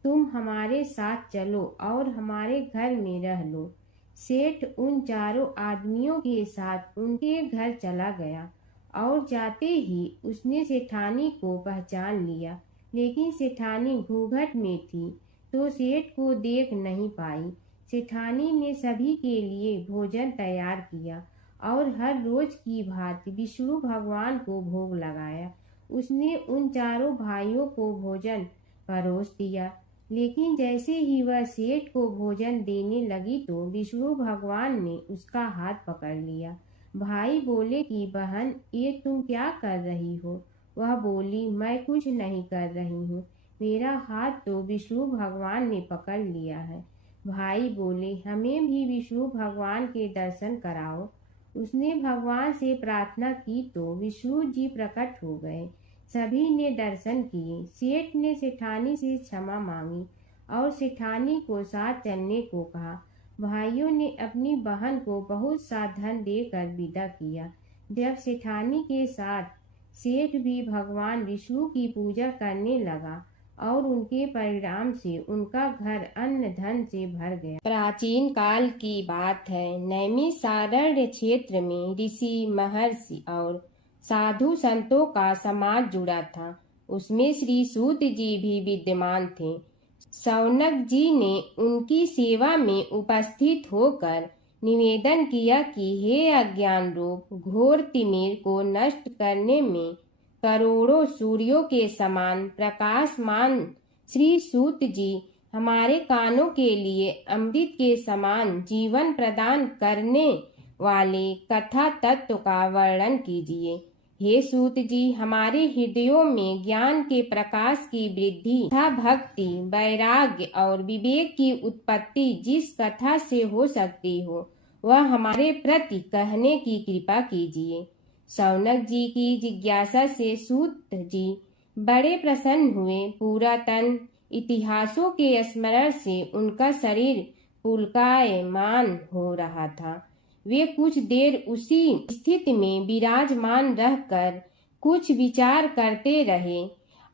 तुम हमारे साथ चलो और हमारे घर में रह लो। सेठ उन चारों आदमियों के साथ उनके घर चला गया और जाते ही उसने सेठानी को पहचान लिया, लेकिन सेठानी घूंघट में थी तो सेठ को देख नहीं पाई। सेठानी ने सभी के लिए भोजन तैयार किया और हर रोज की भांति विष्णु भगवान को भोग लगाया। उसने उन चारों भाइयों को भोजन परोस दिया, लेकिन जैसे ही वह सेठ को भोजन देने लगी तो विष्णु भगवान ने उसका हाथ पकड़ लिया। भाई बोले कि बहन, ये तुम क्या कर रही हो? वह बोली, मैं कुछ नहीं कर रही हूँ, मेरा हाथ तो विष्णु भगवान ने पकड़ लिया है। भाई बोले, हमें भी विष्णु भगवान के दर्शन कराओ। उसने भगवान से प्रार्थना की तो विष्णु जी प्रकट हो गए। सभी ने दर्शन किए। सेठ ने सेठानी से क्षमा मांगी और सेठानी को साथ चलने को कहा। भाइयों ने अपनी बहन को बहुत सा धन देकर विदा किया। जब सेठानी के साथ सेठ भी भगवान विष्णु की पूजा करने लगा और उनके परिणाम से उनका घर अन्न धन से भर गया। प्राचीन काल की बात है। नैमिषारण्य क्षेत्र में ऋषि, महर्षि और साधु संतों का समाज जुड़ा था। उसमें श्री सूत जी भी विद्यमान थे। शौनक जी ने उनकी सेवा में उपस्थित होकर निवेदन किया कि हे अज्ञान रूप घोर तिमिर को नष्ट करने में करोड़ों सूर्यों के समान प्रकाशमान श्री सूत जी, हमारे कानों के लिए अमृत के समान जीवन प्रदान करने वाले कथा तत्व का वर्णन कीजिए। हे सूत जी, हमारे हृदयों में ज्ञान के प्रकाश की वृद्धि तथा भक्ति, वैराग्य और विवेक की उत्पत्ति जिस कथा से हो सकती हो, वह हमारे प्रति कहने की कृपा कीजिए। शौनक जी की जिज्ञासा से सूत जी बड़े प्रसन्न हुए। पूरा तन इतिहासों के स्मरण से उनका शरीर पुलकायमान हो रहा था। वे कुछ देर उसी स्थिति में विराजमान रहकर कुछ विचार करते रहे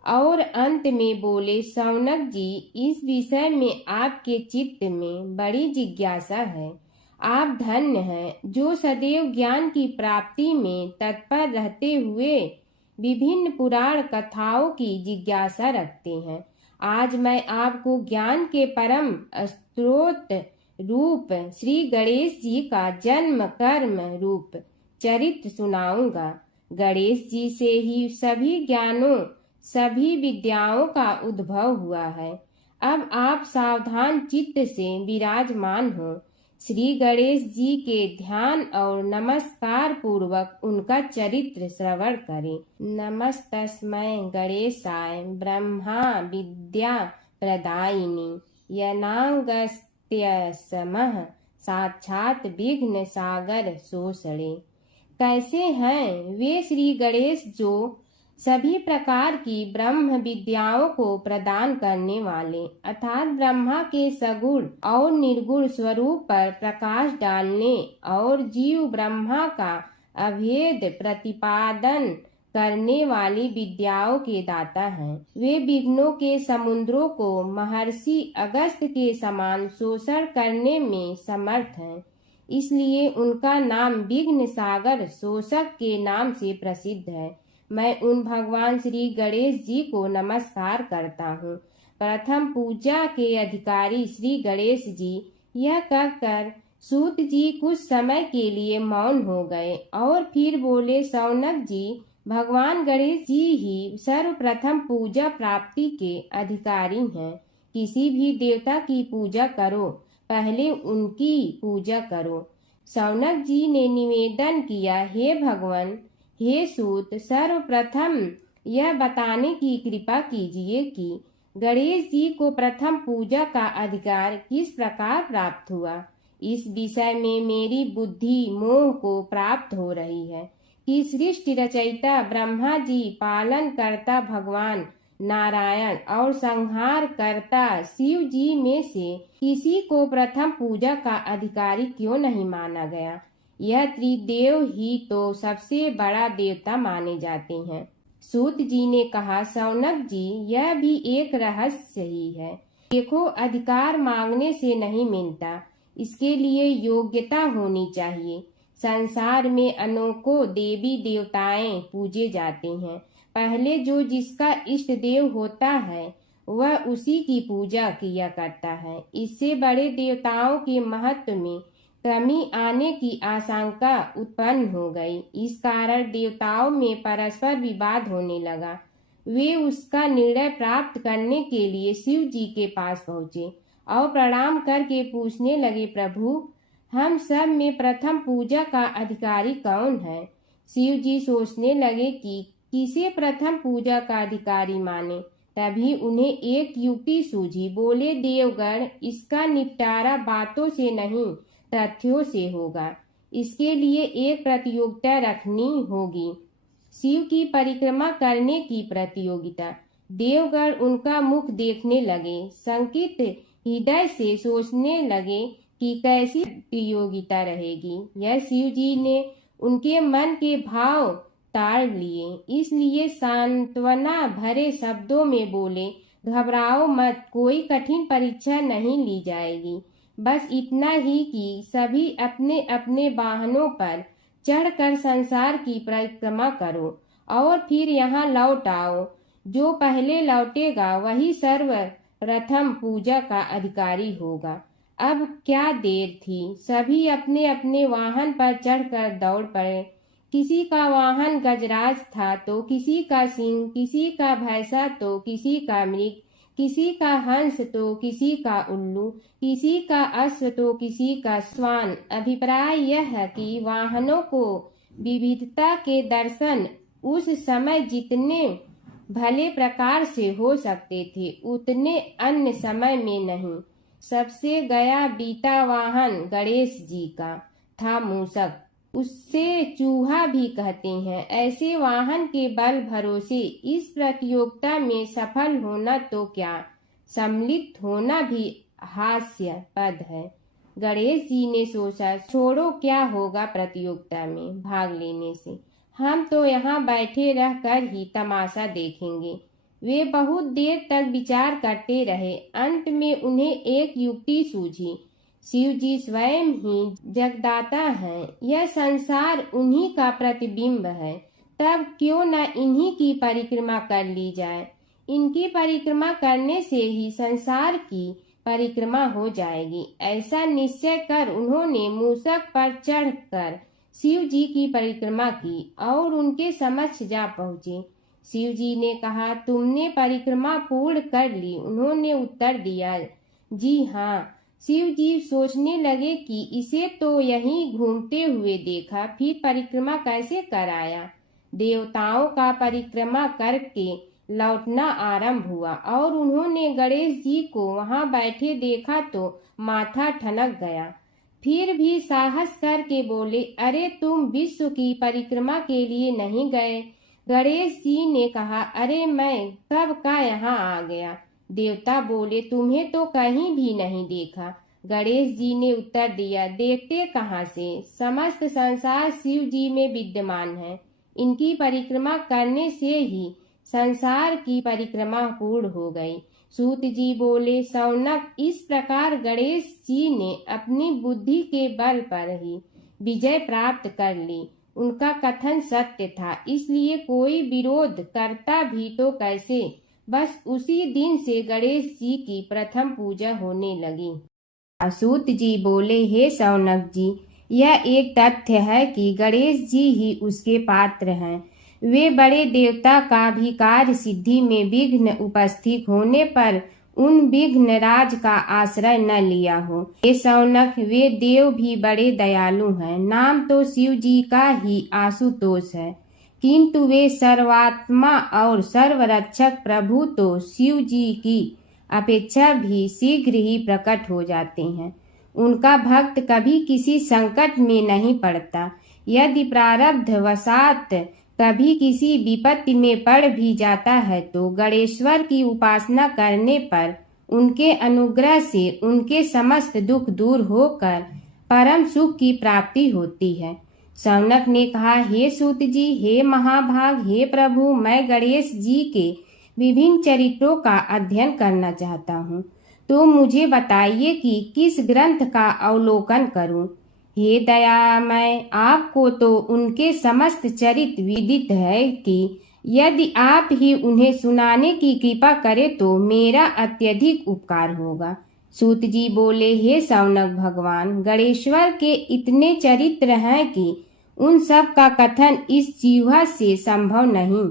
और अंत में बोले, शौनक जी, इस विषय में आपके चित्त में बड़ी जिज्ञासा है। आप धन्य हैं जो सदैव ज्ञान की प्राप्ति में तत्पर रहते हुए विभिन्न पुराण कथाओं की जिज्ञासा रखते हैं। आज मैं आपको ज्ञान के परम स्रोत रूप श्री गणेश जी का जन्म कर्म रूप चरित्र सुनाऊंगा। गणेश जी से ही सभी ज्ञानों, सभी विद्याओं का उद्भव हुआ है। अब आप सावधान चित्त से विराजमान हो। श्री गणेश जी के ध्यान और नमस्कार पूर्वक उनका चरित्र श्रवण करें। नमस्तस्मै गणेशाय ब्रह्मा विद्या प्रदायिनी यनागस्त्यसमः साक्षात विघ्न सागर सोसड़े। कैसे हैं वे श्री गणेश जो सभी प्रकार की ब्रह्म विद्याओं को प्रदान करने वाले, अर्थात ब्रह्मा के सगुण और निर्गुण स्वरूप पर प्रकाश डालने और जीव ब्रह्मा का अभेद प्रतिपादन करने वाली विद्याओं के दाता हैं। वे विघ्नों के समुद्रों को महर्षि अगस्त के समान शोषण करने में समर्थ हैं। इसलिए उनका नाम विघ्न सागर शोषक के नाम से प्रसिद्ध है। मैं उन भगवान श्री गणेश जी को नमस्कार करता हूँ। प्रथम पूजा के अधिकारी श्री गणेश जी, यह कहकर सूत जी कुछ समय के लिए मौन हो गए और फिर बोले, शौनक जी, भगवान गणेश जी ही सर्वप्रथम पूजा प्राप्ति के अधिकारी हैं। किसी भी देवता की पूजा करो, पहले उनकी पूजा करो। शौनक जी ने निवेदन किया, हे भगवान, हे सूत, सर्वप्रथम यह बताने की कृपा कीजिए कि गणेश जी को प्रथम पूजा का अधिकार किस प्रकार प्राप्त हुआ। इस विषय में मेरी बुद्धि मोह को प्राप्त हो रही है कि सृष्टि रचयिता ब्रह्मा जी, पालन करता भगवान नारायण और संहार करता शिव जी में से किसी को प्रथम पूजा का अधिकारी क्यों नहीं माना गया। यह त्रिदेव ही तो सबसे बड़ा देवता माने जाते हैं। सूत जी ने कहा, शौनक जी, यह भी एक रहस्य ही है। देखो, अधिकार मांगने से नहीं मिलता, इसके लिए योग्यता होनी चाहिए। संसार में अनेकों देवी देवताएं पूजे जाते हैं। पहले जो जिसका इष्ट देव होता है वह उसी की पूजा किया करता है। इससे बड़े देवताओं के महत्व में कमी आने की आशंका उत्पन्न हो गई। इस कारण देवताओं में परस्पर विवाद होने लगा। वे उसका निर्णय प्राप्त करने के लिए शिव जी के पास पहुँचे और प्रणाम करके पूछने लगे, प्रभु, हम सब में प्रथम पूजा का अधिकारी कौन है। शिव जी सोचने लगे कि किसे प्रथम पूजा का अधिकारी माने। तभी उन्हें एक युक्ति सूझी। बोले, देवगण, इसका निपटारा बातों से नहीं तथ्यों से होगा। इसके लिए एक प्रतियोगिता रखनी होगी, शिव की परिक्रमा करने की प्रतियोगिता। देवगण उनका मुख देखने लगे, शंकित हृदय से सोचने लगे कि कैसी प्रतियोगिता रहेगी। यह शिव जी ने उनके मन के भाव ताड़ लिए, इसलिए सांत्वना भरे शब्दों में बोले, घबराओ मत, कोई कठिन परीक्षा नहीं ली जाएगी। बस इतना ही कि सभी अपने अपने वाहनों पर चढ़कर संसार की परिक्रमा करो और फिर यहाँ लौट आओ। जो पहले लौटेगा वही सर्वप्रथम पूजा का अधिकारी होगा। अब क्या देर थी, सभी अपने अपने वाहन पर चढ़कर दौड़ पड़े। किसी का वाहन गजराज था तो किसी का सिंह, किसी का भैंसा तो किसी का मृग, किसी का हंस तो किसी का उल्लू, किसी का अश्व तो किसी का श्वान। अभिप्राय यह है कि वाहनों को विविधता के दर्शन उस समय जितने भले प्रकार से हो सकते थे उतने अन्य समय में नहीं। सबसे गया बीता वाहन गणेश जी का था मूषक, उससे चूहा भी कहते हैं। ऐसे वाहन के बल भरोसे इस प्रतियोगिता में सफल होना तो क्या, सम्मिलित होना भी हास्यास्पद है। गणेश जी ने सोचा, छोड़ो, क्या होगा प्रतियोगिता में भाग लेने से, हम तो यहाँ बैठे रह कर ही तमाशा देखेंगे। वे बहुत देर तक विचार करते रहे। अंत में उन्हें एक युक्ति सूझी। शिव जी स्वयं ही जगदाता हैं, यह संसार उन्हीं का प्रतिबिंब है, तब क्यों न इन्हीं की परिक्रमा कर ली जाए। इनकी परिक्रमा करने से ही संसार की परिक्रमा हो जाएगी। ऐसा निश्चय कर उन्होंने मूषक पर चढ़कर शिव जी की परिक्रमा की और उनके समक्ष जा पहुँचे। शिव जी ने कहा, तुमने परिक्रमा पूर्ण कर ली? उन्होंने उत्तर दिया, जी हाँ। शिव जी सोचने लगे कि इसे तो यहीं घूमते हुए देखा, फिर परिक्रमा कैसे कराया। देवताओं का परिक्रमा करके लौटना आरंभ हुआ और उन्होंने गणेश जी को वहां बैठे देखा तो माथा ठनक गया। फिर भी साहस करके बोले, अरे तुम विश्व की परिक्रमा के लिए नहीं गए? गणेश जी ने कहा, अरे मैं कब का यहाँ आ गया। देवता बोले, तुम्हें तो कहीं भी नहीं देखा। गणेश जी ने उत्तर दिया, देखते कहाँ से, समस्त संसार शिव जी में विद्यमान है। इनकी परिक्रमा करने से ही संसार की परिक्रमा पूर्ण हो गई। सूत जी बोले, शौनक, इस प्रकार गणेश जी ने अपनी बुद्धि के बल पर ही विजय प्राप्त कर ली। उनका कथन सत्य था, इसलिए कोई विरोध करता भी तो कैसे। बस उसी दिन से गणेश जी की प्रथम पूजा होने लगी। सूत जी बोले, हे शौनक जी, यह एक तथ्य है कि गणेश जी ही उसके पात्र हैं। वे बड़े देवता का भी कार्य सिद्धि में विघ्न उपस्थित होने पर उन विघ्न राज का आश्रय न लिया हो। हे शौनक, वे देव भी बड़े दयालु हैं। नाम तो शिव जी का ही आशुतोष है, किंतु वे सर्वात्मा और सर्वरक्षक प्रभु तो शिव जी की अपेक्षा भी शीघ्र ही प्रकट हो जाते हैं। उनका भक्त कभी किसी संकट में नहीं पड़ता। यदि प्रारब्ध वशात कभी किसी विपत्ति में पड़ भी जाता है तो गणेश्वर की उपासना करने पर उनके अनुग्रह से उनके समस्त दुख दूर होकर परम सुख की प्राप्ति होती है। शौनक ने कहा, हे सूत जी, हे महाभाग, हे प्रभु, मैं गणेश जी के विभिन्न चरित्रों का अध्ययन करना चाहता हूँ, तो मुझे बताइए कि किस ग्रंथ का अवलोकन करूँ। हे दयामय, आपको तो उनके समस्त चरित्र विदित है कि यदि आप ही उन्हें सुनाने की कृपा करें तो मेरा अत्यधिक उपकार होगा। सूत जी बोले, हे शौनक भगवान, गणेश्वर के इतने चरित्र हैं कि उन सब का कथन इस जीवा से संभव नहीं,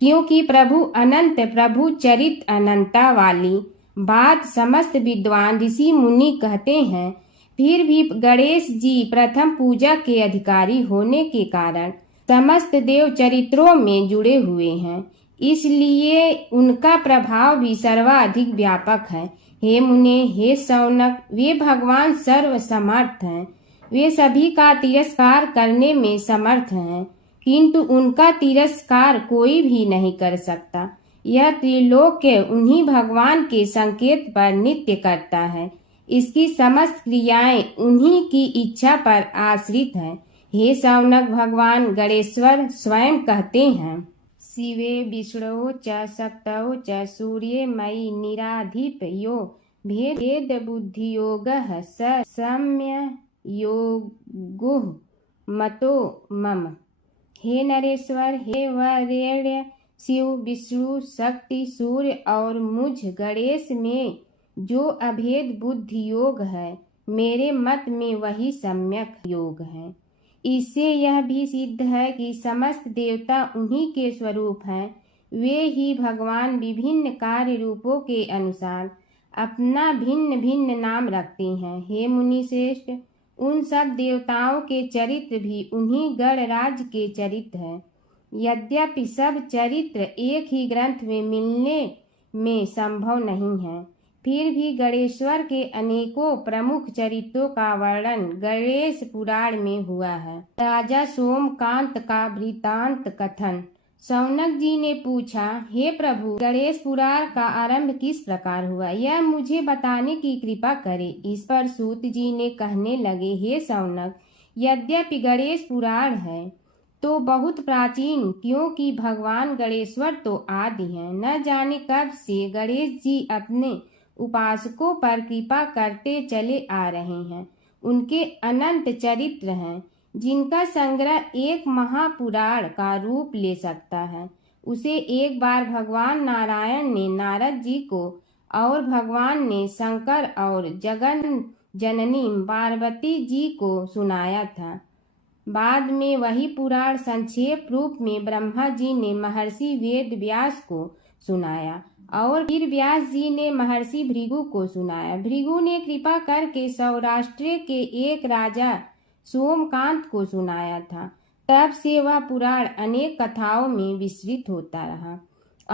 क्योंकि प्रभु अनंत, प्रभु चरित अनंता वाली बात समस्त विद्वान ऋषि मुनि कहते हैं। फिर भी गणेश जी प्रथम पूजा के अधिकारी होने के कारण समस्त देव चरित्रों में जुड़े हुए हैं, इसलिए उनका प्रभाव भी सर्वाधिक व्यापक है। हे मुने, हे शौनक, वे भगवान सर्व समर्थ हैं। वे सभी का तिरस्कार करने में समर्थ हैं, किंतु उनका तिरस्कार कोई भी नहीं कर सकता। यह त्रिलोक्य उन्हीं भगवान के संकेत पर नित्य करता है। इसकी समस्त क्रियाएं उन्हीं की इच्छा पर आश्रित हैं। हे शौनक भगवान गणेश्वर स्वयं कहते हैं, शिवे विष्णो च शक्तौ च सूर्ये मयि निराधिप यो भेद बुद्धि योगः स सम्य योगो मतो मम। हे नरेश्वर, हे वरेण्य, शिव, विष्णु, शक्ति, सूर्य और मुझ गणेश में जो अभेद बुद्धि योग है, मेरे मत में वही सम्यक योग है। इससे यह भी सिद्ध है कि समस्त देवता उन्हीं के स्वरूप हैं। वे ही भगवान विभिन्न कार्य रूपों के अनुसार अपना भिन्न भिन्न नाम रखते हैं। हे मुनि श्रेष्ठ, उन सब देवताओं के चरित्र भी उन्हीं गणराज के चरित्र हैं। यद्यपि सब चरित्र एक ही ग्रंथ में मिलने में संभव नहीं है, फिर भी गणेश्वर के अनेकों प्रमुख चरित्रों का वर्णन गणेश पुराण में हुआ है। राजा सोमकांत का वृत्तांत कथन। शौनक जी ने पूछा, हे प्रभु, गणेश पुराण का आरंभ किस प्रकार हुआ, यह मुझे बताने की कृपा करें। इस पर सूत जी ने कहने लगे, हे शौनक, यद्यपि गणेश पुराण है तो बहुत प्राचीन, क्योंकि भगवान गणेश्वर तो आदि हैं। न जाने कब से गणेश जी अपने उपासकों पर कृपा करते चले आ रहे हैं। उनके अनंत चरित्र हैं, जिनका संग्रह एक महापुराण का रूप ले सकता है। उसे एक बार भगवान नारायण ने नारद जी को और भगवान ने शंकर और जगन जननी पार्वती जी को सुनाया था। बाद में वही पुराण संक्षेप रूप में ब्रह्मा जी ने महर्षि वेद व्यास को सुनाया और फिर व्यास जी ने महर्षि भृगु को सुनाया। भृगु ने कृपा करके सौराष्ट्र के एक राजा सोमकांत को सुनाया था। तब से वह पुराण अनेक कथाओं में विस्तृत होता रहा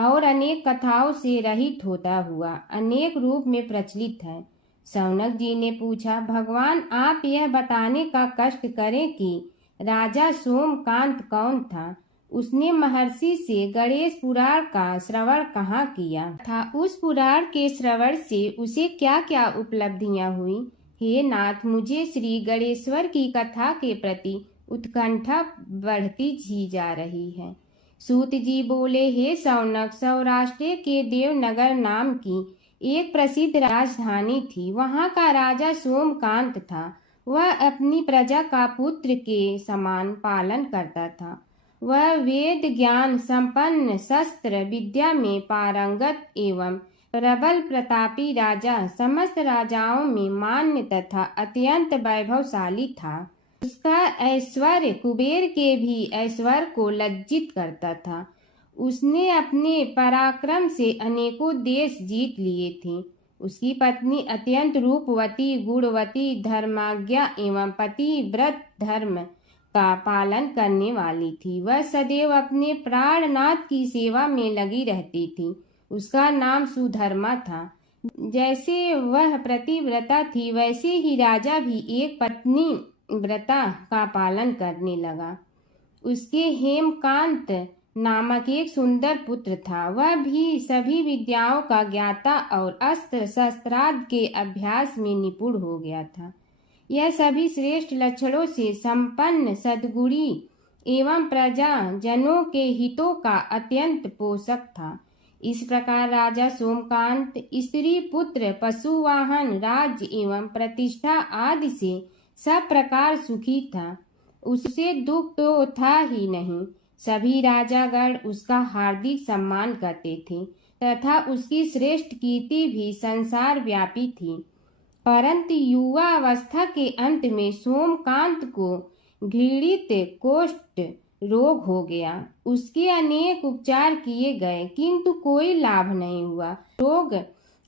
और अनेक कथाओं से रहित होता हुआ अनेक रूप में प्रचलित है। शौनक जी ने पूछा, भगवान, आप यह बताने का कष्ट करें कि राजा सोमकांत कौन था। उसने महर्षि से गणेश पुराण का श्रवण कहाँ किया था, उस पुराण के श्रवण से उसे क्या क्या उपलब्धियां हुई। हे नाथ, मुझे श्री गणेश्वर की कथा के प्रति उत्कंठा बढ़ती ही जा रही है। सूत जी बोले, हे शौनक, सौराष्ट्र के देवनगर नाम की एक प्रसिद्ध राजधानी थी। वहाँ का राजा सोमकांत था। वह अपनी प्रजा का पुत्र के समान पालन करता था। वह वेद ज्ञान संपन्न, शस्त्र विद्या में पारंगत एवं प्रबल प्रतापी राजा, समस्त राजाओं में मान्य तथा अत्यंत वैभवशाली था। उसका ऐश्वर्य कुबेर के भी ऐश्वर्य को लज्जित करता था। उसने अपने पराक्रम से अनेकों देश जीत लिए थे। उसकी पत्नी अत्यंत रूपवती, गुणवती, धर्माज्ञा एवं पतिव्रत धर्म का पालन करने वाली थी। वह सदैव अपने प्राणनाथ की सेवा में लगी रहती थी। उसका नाम सुधर्मा था। जैसे वह प्रतिव्रता थी, वैसे ही राजा भी एक पत्नी व्रता का पालन करने लगा। उसके हेमकांत नामक एक सुंदर पुत्र था। वह भी सभी विद्याओं का ज्ञाता और अस्त्र शस्त्रादि के अभ्यास में निपुण हो गया था। यह सभी श्रेष्ठ लक्षणों से संपन्न, सद्गुणी एवं प्रजा जनों के हितों का अत्यंत पोषक था। इस प्रकार राजा सोमकांत स्त्री पुत्र, पशु वाहन, राज्य एवं प्रतिष्ठा आदि से सब प्रकार सुखी था। उसे दुख तो था ही नहीं। सभी राजागण उसका हार्दिक सम्मान करते थे तथा उसकी श्रेष्ठ कीर्ति भी संसार व्यापी थी। परंतु युवा अवस्था के अंत में सोमकांत को घृणित कोष्ठ रोग हो गया। उसके अनेक उपचार किए गए, किंतु कोई लाभ नहीं हुआ। रोग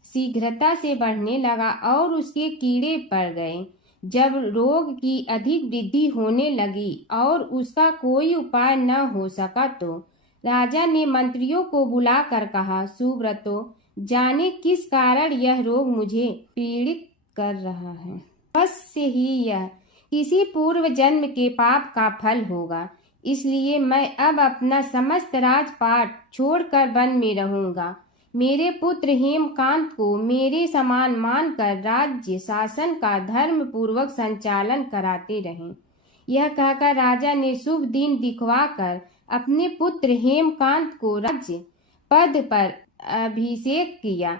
शीघ्रता से बढ़ने लगा और उसके कीड़े पड़ गए। जब रोग की अधिक वृद्धि होने लगी और उसका कोई उपाय न हो सका, तो राजा ने मंत्रियों को बुलाकर कहा, सुव्रतो, जाने किस कारण यह रोग मुझे पीड़ित कर रहा है। अवश्य ही यह किसी पूर्व जन्म के पाप का फल होगा। इसलिए मैं अब अपना समस्त राजपाट छोड़कर वन में रहूंगा। मेरे पुत्र हेमकांत को मेरे समान मानकर राज्य शासन का धर्म पूर्वक संचालन कराते रहें। यह कहकर राजा ने शुभ दिन दिखवाकर अपने पुत्र हेमकांत को राज्य पद पर अभिषेक किया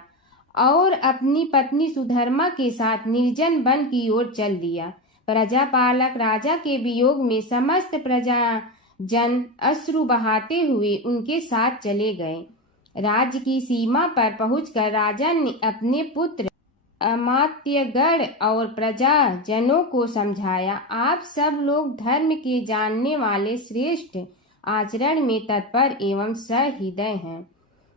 और अपनी पत्नी सुधर्मा के साथ निर्जन वन की ओर चल दिया। प्रजापालक राजा के वियोग में समस्त प्रजा जन अश्रु बहाते हुए उनके साथ चले गए। राज्य की सीमा पर पहुंचकर राजा ने अपने पुत्र अमात्यगण और प्रजा जनों को समझाया, आप सब लोग धर्म के जानने वाले, श्रेष्ठ आचरण में तत्पर एवं सहृदय हैं।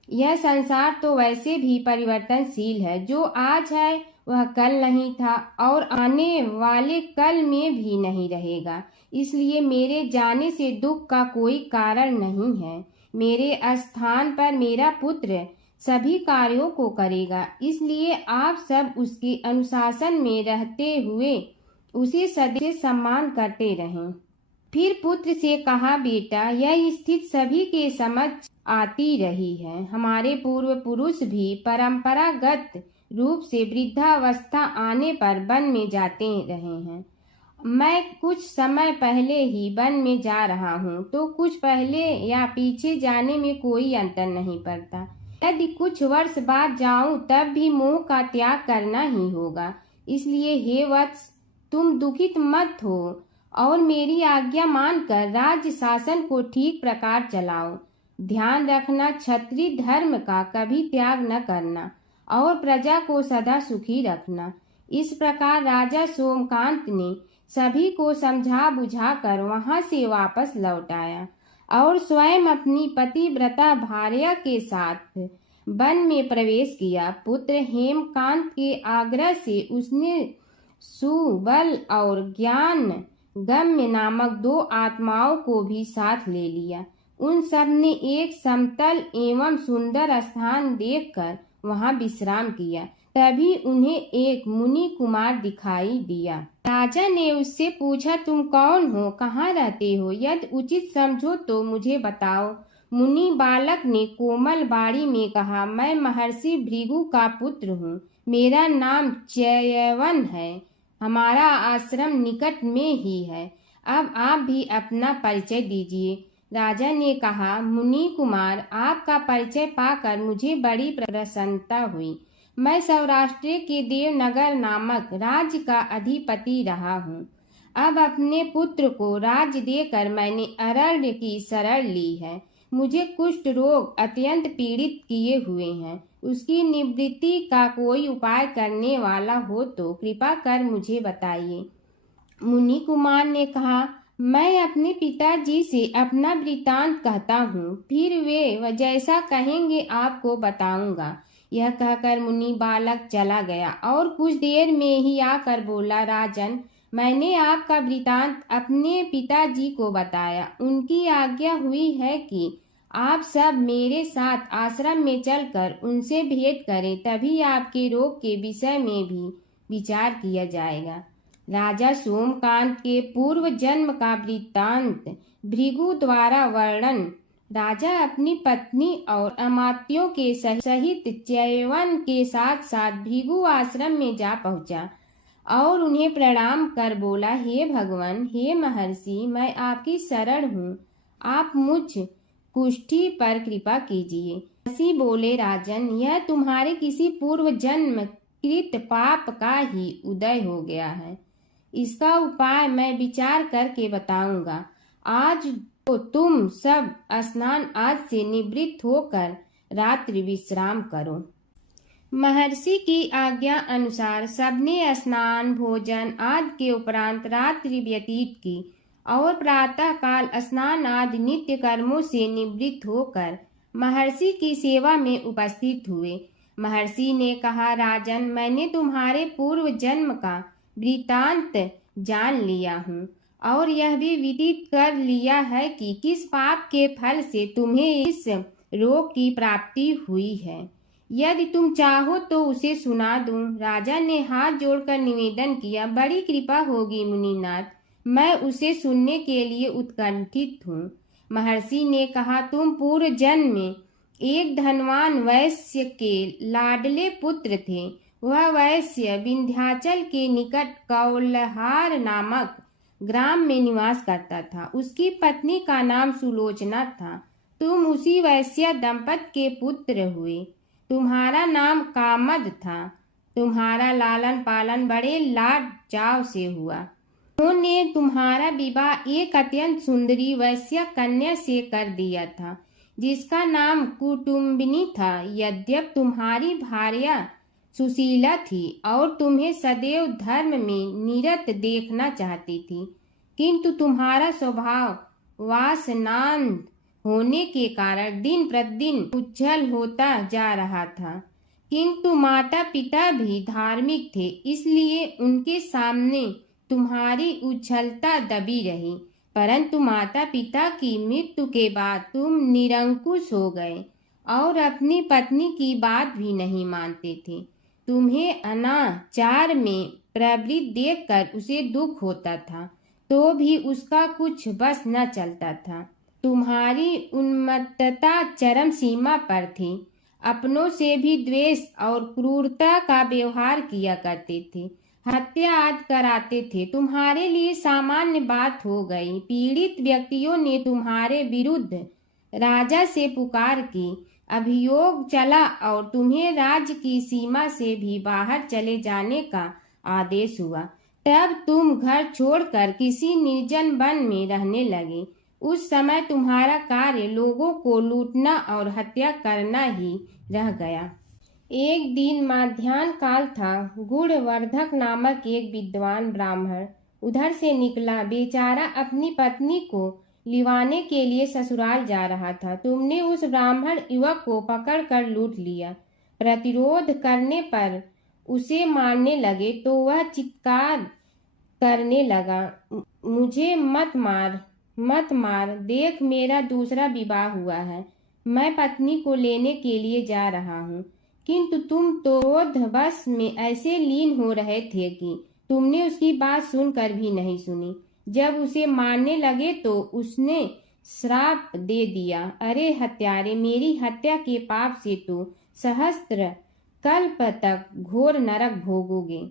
यह संसार तो वैसे भी परिवर्तनशील है। जो आज है वह कल नहीं था और आने वाले कल में भी नहीं रहेगा। इसलिए मेरे जाने से दुख का कोई कारण नहीं है। मेरे स्थान पर मेरा पुत्र सभी कार्यों को करेगा, इसलिए आप सब उसके अनुशासन में रहते हुए उसे सदैव सम्मान करते रहें। फिर पुत्र से कहा, बेटा, यह स्थिति सभी के समझ आती रही है। हमारे पूर्व पुरुष भी परंपरागत रूप से वृद्धावस्था आने पर वन में जाते रहे हैं। मैं कुछ समय पहले ही वन में जा रहा हूँ, तो कुछ पहले या पीछे जाने में कोई अंतर नहीं पड़ता। यदि कुछ वर्ष बाद जाऊं तब भी मोह का त्याग करना ही होगा। इसलिए हे वत्स, तुम दुखित मत हो और मेरी आज्ञा मानकर राज्य शासन को ठीक प्रकार चलाओ। ध्यान रखना, क्षत्रिय धर्म का कभी त्याग न करना और प्रजा को सदा सुखी रखना। इस प्रकार राजा सोमकांत ने सभी को समझा बुझाकर वहां से वापस लौट आया और स्वयं अपनी पतिव्रता भार्या के साथ वन में प्रवेश किया। पुत्र हेमकांत के आग्रह से उसने सुबल और ज्ञान गम्य नामक 2 आत्माओं को भी साथ ले लिया। उन सब ने एक समतल एवं सुंदर स्थान देखकर वहां विश्राम किया। तभी उन्हें एक मुनि कुमार दिखाई दिया। राजा ने उससे पूछा, तुम कौन हो, कहाँ रहते हो? यदि उचित समझो तो मुझे बताओ। मुनि बालक ने कोमल बाड़ी में कहा, मैं महर्षि भृगु का पुत्र हूँ। मेरा नाम च्यवन है। हमारा आश्रम निकट में ही है। अब आप भी अपना परिचय दीजिए। राजा ने कहा, मुनि कुमार, आपका परिचय पाकर मुझे बड़ी प्रसन्नता हुई। मैं सौराष्ट्र के देवनगर नामक राज्य का अधिपति रहा हूँ। अब अपने पुत्र को राज्य देकर मैंने अरण्य की शरण ली है। मुझे कुष्ठ रोग अत्यंत पीड़ित किए हुए हैं। उसकी निवृत्ति का कोई उपाय करने वाला हो तो कृपा कर मुझे बताइए। मुनि कुमार ने कहा, मैं अपने पिताजी से अपना वृतांत कहता हूँ, फिर वे जैसा कहेंगे आपको बताऊंगा। यह कहकर मुनि बालक चला गया और कुछ देर में ही आकर बोला, राजन, मैंने आपका वृतांत अपने पिताजी को बताया। उनकी आज्ञा हुई है कि आप सब मेरे साथ आश्रम में चलकर उनसे भेंट करें, तभी आपके रोग के विषय में भी विचार किया जाएगा। राजा सोमकांत के पूर्व जन्म का वृत्तांत भृगु द्वारा वर्णन। राजा अपनी पत्नी और अमात्यों के सहित च्यवन के साथ साथ भृगु आश्रम में जा पहुंचा और उन्हें प्रणाम कर बोला, हे भगवान, हे महर्षि, मैं आपकी शरण हूँ। आप मुझ कुष्ठी पर कृपा कीजिए। महर्षि बोले, राजन, यह तुम्हारे किसी पूर्व जन्म कृत पाप का ही उदय हो गया है। इसका उपाय मैं विचार करके बताऊंगा। आज तो तुम सब स्नान आदि से निवृत्त होकर रात्रि विश्राम करो। महर्षि की आज्ञा अनुसार सबने स्नान भोजन आदि के उपरांत रात्रि व्यतीत की और प्रातः काल स्नान आदि नित्य कर्मों से निवृत्त होकर महर्षि की सेवा में उपस्थित हुए। महर्षि ने कहा, राजन, मैंने तुम्हारे पूर्व जन्म का वृतांत जान लिया हूँ और यह भी विदित कर लिया है कि किस पाप के फल से तुम्हें इस रोग की प्राप्ति हुई है। यदि तुम चाहो तो उसे सुना दूं। राजा ने हाथ जोड़कर निवेदन किया, बड़ी कृपा होगी मुनिनाथ, मैं उसे सुनने के लिए उत्कंठित हूँ। महर्षि ने कहा, तुम पूर्व जन्म में एक धनवान वैश्य के लाडले पुत्र थे। वह वैश्य विंध्याचल के निकट कौलहार नामक ग्राम में निवास करता था। उसकी पत्नी का नाम सुलोचना था। तुम उसी वैश्य दंपत के पुत्र हुए। तुम्हारा नाम कामद था। तुम्हारा लालन पालन बड़े लाड चाव से हुआ। उन्होंने तुम्हारा विवाह एक अत्यंत सुंदरी वैश्य कन्या से कर दिया था, जिसका नाम कुटुम्बिनी था। यद्यप तुम्हारी भार्या सुशीला थी और तुम्हें सदैव धर्म में निरत देखना चाहती थी, किंतु तुम्हारा स्वभाव वासनांध होने के कारण दिन प्रतिदिन उज्जवल होता जा रहा था। किंतु माता पिता भी धार्मिक थे, इसलिए उनके सामने तुम्हारी उछलता दबी रही। परंतु माता पिता की मृत्यु के बाद तुम निरंकुश हो गए और अपनी पत्नी की बात भी नहीं मानते थे। तुम्हें अनाचार में प्रवृत्त देखकर उसे दुख होता था, तो भी उसका कुछ बस न चलता था। तुम्हारी उन्मत्तता चरम सीमा पर थी। अपनों से भी द्वेष और क्रूरता का व्यवहार किया करते थे, हत्या आदि कराते थे। तुम्हारे लिए सामान्य बात हो गई। पीड़ित व्यक्तियों ने तुम्हारे विरुद्ध राजा से पुकार की, अभियोग चला और तुम्हें राज्य की सीमा से भी बाहर चले जाने का आदेश हुआ। तब तुम घर छोड़कर किसी निर्जन वन में रहने लगे। उस समय तुम्हारा कार्य लोगों को लूटना और हत्या करना ही रह गया। एक दिन माध्याह्न काल था। गुणवर्धक नामक एक विद्वान ब्राह्मण उधर से निकला। बेचारा अपनी पत्नी को लिवाने के लिए ससुराल जा रहा था। तुमने उस ब्राह्मण युवक को पकड़कर लूट लिया। प्रतिरोध करने पर उसे मारने लगे तो वह चित्कार करने लगा, मुझे मत मार, मत मार, देख मेरा दूसरा विवाह हुआ है, मैं पत्नी को लेने के लिए जा रहा हूँ। किंतु तुम तो क्रोधवश में ऐसे लीन हो रहे थे कि तुमने उसकी बात सुनकर भी नहीं सुनी। जब उसे मारने लगे तो उसने श्राप दे दिया, अरे हत्यारे, मेरी हत्या के पाप से तो सहस्त्र कल्प तक घोर नरक भोगोगे।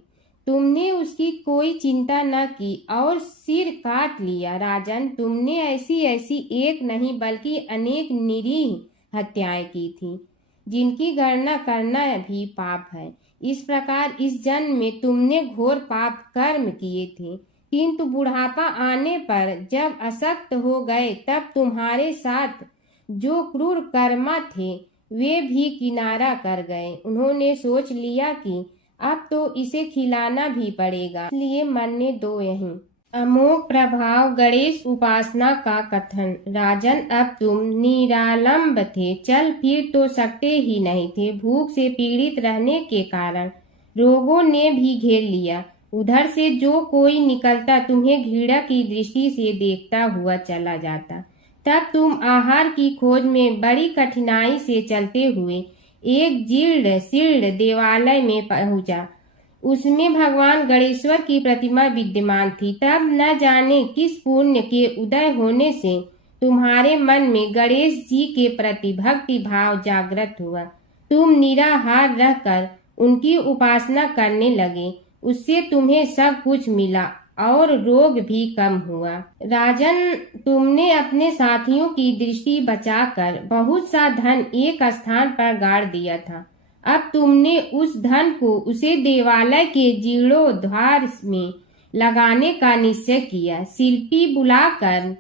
तुमने उसकी कोई चिंता न की और सिर काट लिया। राजन, तुमने ऐसी ऐसी एक नहीं बल्कि अनेक निरीह हत्याएं की थी, जिनकी गणना करना भी पाप है। इस प्रकार इस जन्म में तुमने घोर पाप कर्म किए थे, किंतु बुढ़ापा आने पर जब अशक्त हो गए तब तुम्हारे साथ जो क्रूर कर्मा थे वे भी किनारा कर गए। उन्होंने सोच लिया कि अब तो इसे खिलाना भी पड़ेगा, इसलिए मरने दो यहीं। अमोघ प्रभाव गणेश उपासना का कथन। राजन, अब तुम निरालंब थे, चल फिर तो सकते ही नहीं थे। भूख से पीड़ित रहने के कारण रोगों ने भी घेर लिया। उधर से जो कोई निकलता तुम्हें घृणा की दृष्टि से देखता हुआ चला जाता। तब तुम आहार की खोज में बड़ी कठिनाई से चलते हुए एक जीर्ण शीर्ण देवालय में पहुंचा। उसमें भगवान गणेश्वर की प्रतिमा विद्यमान थी। तब न जाने किस पुण्य के उदय होने से तुम्हारे मन में गणेश जी के प्रति भक्ति भाव जागृत हुआ। तुम निराहार रहकर उनकी उपासना करने लगे। उससे तुम्हें सब कुछ मिला और रोग भी कम हुआ। राजन, तुमने अपने साथियों की दृष्टि बचाकर बहुत सा धन एक स्थान पर गाड़ दिया था। अब तुमने उस धन को उसे देवालय के जीर्णोद्धार में लगाने का निश्चय किया। शिल्पी बुलाकर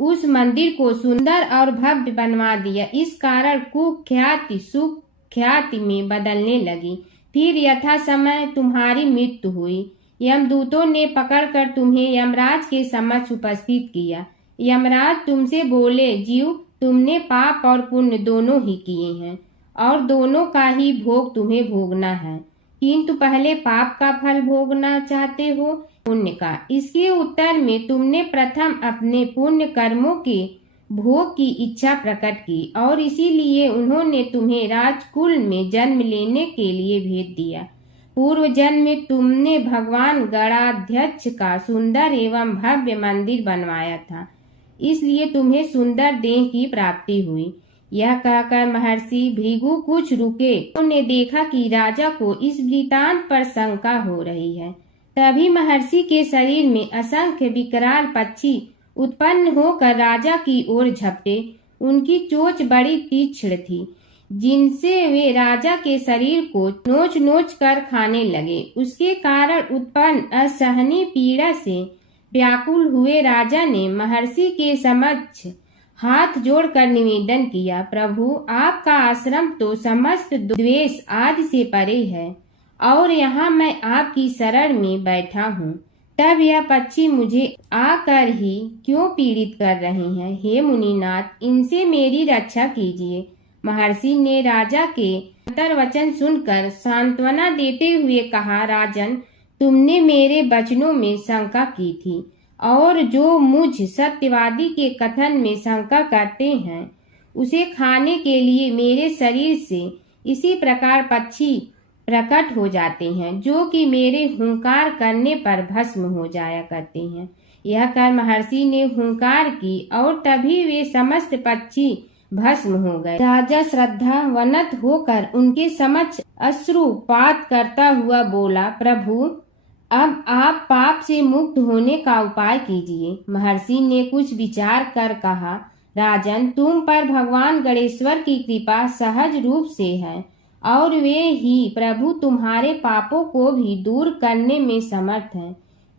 उस मंदिर को सुंदर और भव्य बनवा दिया। इस कारण कुख्याति सुख्याति में बदलने लगी। फिर यथा समय तुम्हारी मृत्यु हुई। यमदूतों ने पकड़कर तुम्हें यमराज के समक्ष उपस्थित किया। यमराज तुमसे बोले, जीव, तुमने पाप और पुण्य दोनों ही किए हैं और दोनों का ही भोग तुम्हें भोगना है, किंतु पहले पाप का फल भोगना चाहते हो पुण्य का। इसके उत्तर में तुमने प्रथम अपने पुण्य कर्मों के भोग की इच्छा प्रकट की और इसीलिए उन्होंने तुम्हें राजकुल में जन्म लेने के लिए भेज दिया। पूर्व जन्म में तुमने भगवान गणाध्यक्ष का सुंदर एवं भव्य मंदिर बनवाया था, इसलिए तुम्हें सुंदर देह की प्राप्ति हुई। यह कहकर महर्षि भृगु कुछ रुके। उन्होंने देखा कि राजा को इस वृतांत पर शंका हो रही है। तभी महर्षि के शरीर में असंख्य विकराल पक्षी उत्पन्न होकर राजा की ओर झपटे। उनकी चोंच बड़ी तीक्ष्ण थी, जिनसे वे राजा के शरीर को नोच नोच कर खाने लगे। उसके कारण उत्पन्न असहनीय पीड़ा से व्याकुल हुए राजा ने महर्षि के समक्ष हाथ जोड़कर निवेदन किया, प्रभु, आपका आश्रम तो समस्त द्वेष आदि से परे है और यहाँ मैं आपकी शरण में बैठा हूँ। तब यह पक्षी मुझे आकर ही क्यों पीड़ित कर रहे हैं? हे मुनिनाथ, इनसे मेरी रक्षा कीजिए। महर्षि ने राजा के वचन सुनकर सांत्वना देते हुए कहा, राजन, तुमने मेरे वचनों में शंका की थी और जो मुझ सत्यवादी के कथन में शंका करते हैं उसे खाने के लिए मेरे शरीर से इसी प्रकार पक्षी प्रकट हो जाते हैं जो कि मेरे हुंकार करने पर भस्म हो जाया करते हैं। यह कर महर्षि ने हुंकार की और तभी वे समस्त पक्षी भस्म हो गए। राजा श्रद्धावनत होकर उनके समक्ष अश्रुपात करता हुआ बोला, प्रभु, अब आप पाप से मुक्त होने का उपाय कीजिए। महर्षि ने कुछ विचार कर कहा, राजन, तुम पर भगवान गणेश्वर की कृपा सहज रूप से है और वे ही प्रभु तुम्हारे पापों को भी दूर करने में समर्थ हैं।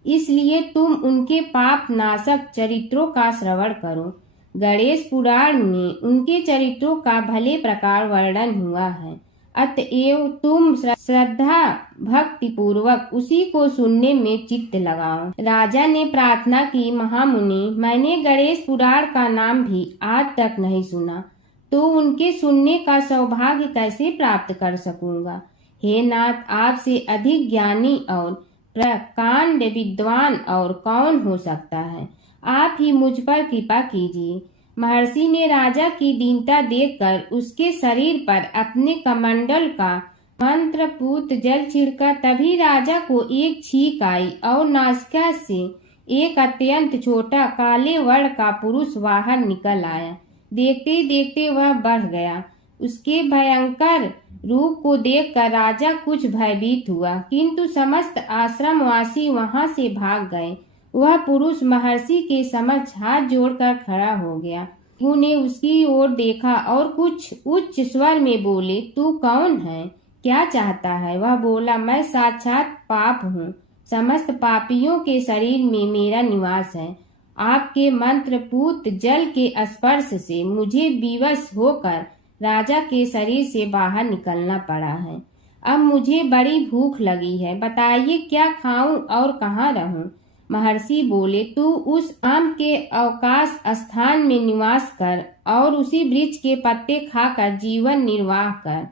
इसलिए तुम उनके पाप नाशक चरित्रों का श्रवण करो। गणेश पुराण में उनके चरित्रों का भले प्रकार वर्णन हुआ है, अतएव तुम श्रद्धा भक्ति पूर्वक उसी को सुनने में चित्त लगाओ। राजा ने प्रार्थना की, महामुनि, मैंने गणेश पुराण का नाम भी आज तक नहीं सुना, तो उनके सुनने का सौभाग्य कैसे प्राप्त कर सकूंगा। हे नाथ, आपसे अधिक ज्ञानी और प्रकांड विद्वान और कौन हो सकता है। आप ही मुझ पर कृपा कीजिए। महर्षि ने राजा की दीनता देखकर उसके शरीर पर अपने कमंडल का मंत्रपूत जल छिड़का। तभी राजा को एक छींक आई और नासिका से एक अत्यंत छोटा काले वर्ण का पुरुष बाहर निकल आया। देखते ही देखते वह बढ़ गया। उसके भयंकर रूप को देखकर राजा कुछ भयभीत हुआ, किंतु समस्त आश्रमवासी वहां से भाग गए। वह पुरुष महर्षि के समक्ष हाथ जोड़कर खड़ा हो गया। उन्हें उसकी ओर देखा और कुछ उच्च स्वर में बोले, तू कौन है, क्या चाहता है। वह बोला, मैं साक्षात पाप हूँ, समस्त पापियों के शरीर में मेरा निवास है। आपके मंत्रपूत जल के स्पर्श से मुझे विवश होकर राजा के शरीर से बाहर निकलना पड़ा है। अब मुझे बड़ी भूख लगी है, बताइए क्या खाऊं और कहाँ रहूं। महर्षि बोले, तू उस आम के अवकाश स्थान में निवास कर और उसी वृक्ष के पत्ते खाकर जीवन निर्वाह कर।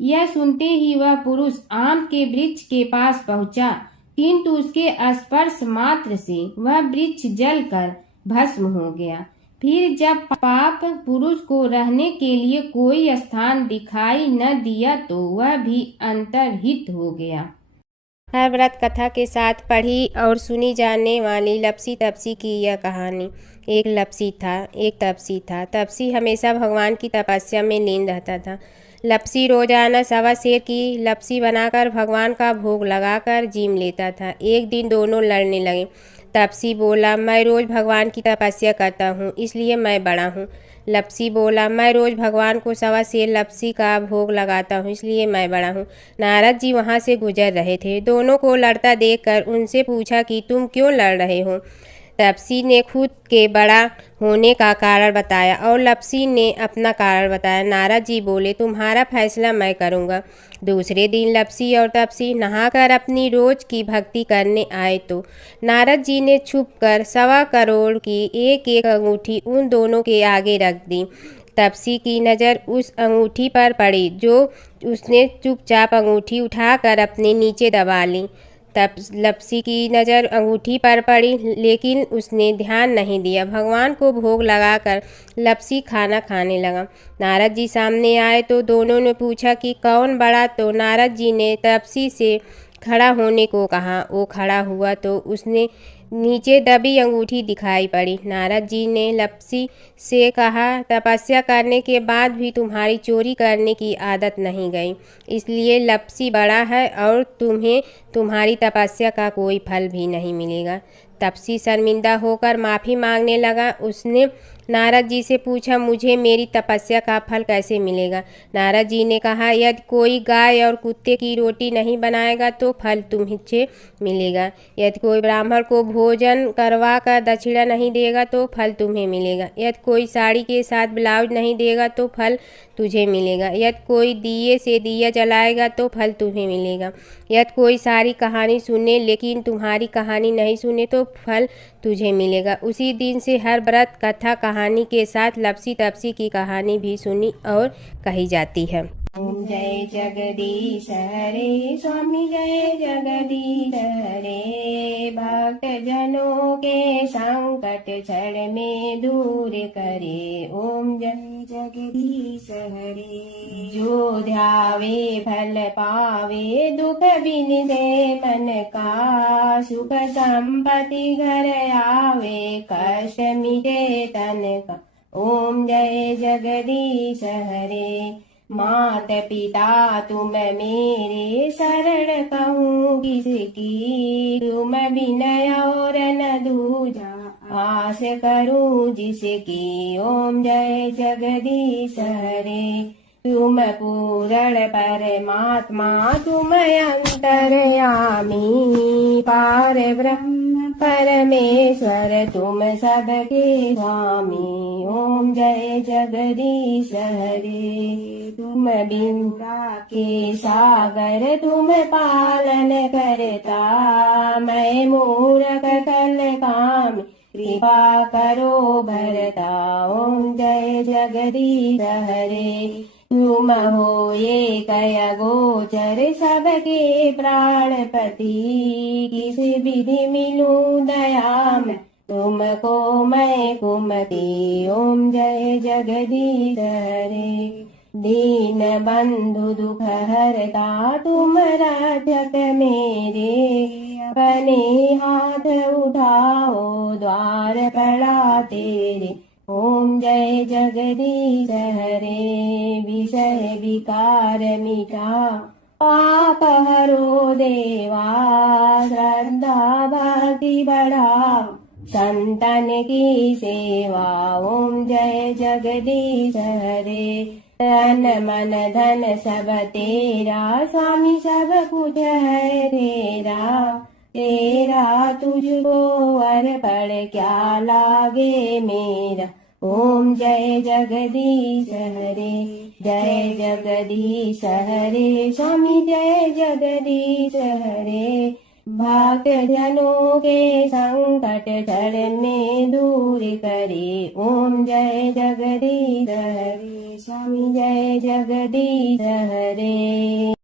यह सुनते ही वह पुरुष आम के वृक्ष के पास पहुंचा, किंतु उसके स्पर्श मात्र से वह वृक्ष जलकर भस्म हो गया। फिर जब पाप पुरुष को रहने के लिए कोई स्थान दिखाई न दिया तो वह भी अंतर्हित हो गया। हर व्रत कथा के साथ पढ़ी और सुनी जाने वाली लपसी तपसी की यह कहानी। एक लपसी था, एक तपसी था। तपसी हमेशा भगवान की तपस्या में लीन रहता था। लपसी रोजाना सवा सेर की लपसी बनाकर भगवान का भोग लगाकर जीम लेता था। एक दिन दोनों लड़ने लगे। तपसी बोला, मैं रोज भगवान की तपस्या करता हूँ, इसलिए मैं बड़ा हूँ। लपसी बोला, मैं रोज भगवान को सवा सेर लपसी का भोग लगाता हूँ, इसलिए मैं बड़ा हूँ। नारद जी वहाँ से गुजर रहे थे। दोनों को लड़ता देखकर उनसे पूछा कि तुम क्यों लड़ रहे हो। तपसी ने खुद के बड़ा होने का कारण बताया और लपसी ने अपना कारण बताया। नारद जी बोले, तुम्हारा फैसला मैं करूँगा। दूसरे दिन लपसी और तपसी नहाकर अपनी रोज की भक्ति करने आए तो नारद जी ने छुपकर 1.25 करोड़ की एक एक अंगूठी उन दोनों के आगे रख दी। तपसी की नज़र उस अंगूठी पर पड़ी जो उसने चुपचाप अंगूठी उठाकर अपने नीचे दबा ली। तब लपसी की नज़र अंगूठी पर पड़ी, लेकिन उसने ध्यान नहीं दिया। भगवान को भोग लगाकर लपसी खाना खाने लगा। नारद जी सामने आए तो दोनों ने पूछा कि कौन बड़ा, तो नारद जी ने तपसी से खड़ा होने को कहा। वो खड़ा हुआ तो उसने नीचे दबी अंगूठी दिखाई पड़ी। नारद जी ने लपसी से कहा, तपस्या करने के बाद भी तुम्हारी चोरी करने की आदत नहीं गई, इसलिए लपसी बड़ा है और तुम्हें तुम्हारी तपस्या का कोई फल भी नहीं मिलेगा। तपसी शर्मिंदा होकर माफ़ी मांगने लगा। उसने नारद जी से पूछा, मुझे मेरी तपस्या का फल कैसे मिलेगा। नारद जी ने कहा, यदि कोई गाय और कुत्ते की रोटी नहीं बनाएगा तो फल तुम्हें मिलेगा। यदि कोई ब्राह्मण को भोजन करवा कर दक्षिणा नहीं देगा तो फल तुम्हें मिलेगा। यदि कोई साड़ी के साथ ब्लाउज नहीं देगा तो फल तुझे मिलेगा। यदि कोई दिए से दिया जलाएगा तो फल तुम्हें मिलेगा। यदि कोई सारी कहानी सुने लेकिन तुम्हारी कहानी नहीं सुने तो फल तुझे मिलेगा। उसी दिन से हर व्रत कथा कहानी के साथ लपसी तपसी की कहानी भी सुनी और कही जाती है। ओम जय जगदीश हरे स्वामी जय जगदीश हरे। भक्त जनों के संकट क्षण में दूर करे। ओम जय जगदीश हरे। जो ध्यावे फल पावे दुख बिन दे मन का। सुख संपत्ति घर आवे कष्ट मिटे तन का। ओम जय जगदीश हरे। मात पिता तुम मेरे शरण कहूँ किसकी। तुम विनय और न दूजा आस करूँ जिसकी। ओम जय जगदीश हरे। तुम पूर्ण परमात्मा तुम अंतर्यामी। पार ब्रह्म परमेश्वर तुम सबके स्वामी। ओम जय जगदीश हरे। तुम बिंदा के सागर तुम पालन करता। मैं मूरख कल काम कृपा करो भरता। ओम जय जगदीश हरे। तुम हो ये कय गोचर सबके प्राणपति। किस विधि मिलूं दया में तुमको मैं कुमति। ओम जय जगदीश हरे। दीन बंधु दुख हरता तुम रक्षक मेरे। अपने हाथ उठाओ द्वार पड़ा तेरे। ओम जय जगदीश हरे। विषय विकार मिटा पाप हरो देवा। श्रद्धा भक्ति बढ़ाओ संतन की सेवा। ओम जय जगदीश हरे। तन मन धन सब तेरा स्वामी सब कुछ है तेरा। तेरा तुझको अर्पण क्या लागे मेरा। ओम जय जगदीश हरे। जय जगदीश हरे स्वामी जय जगदीश हरे। भक्त जनों के संकट क्षण में दूर करे। ओम जय जगदीश हरे स्वामी जय जगदीश हरे।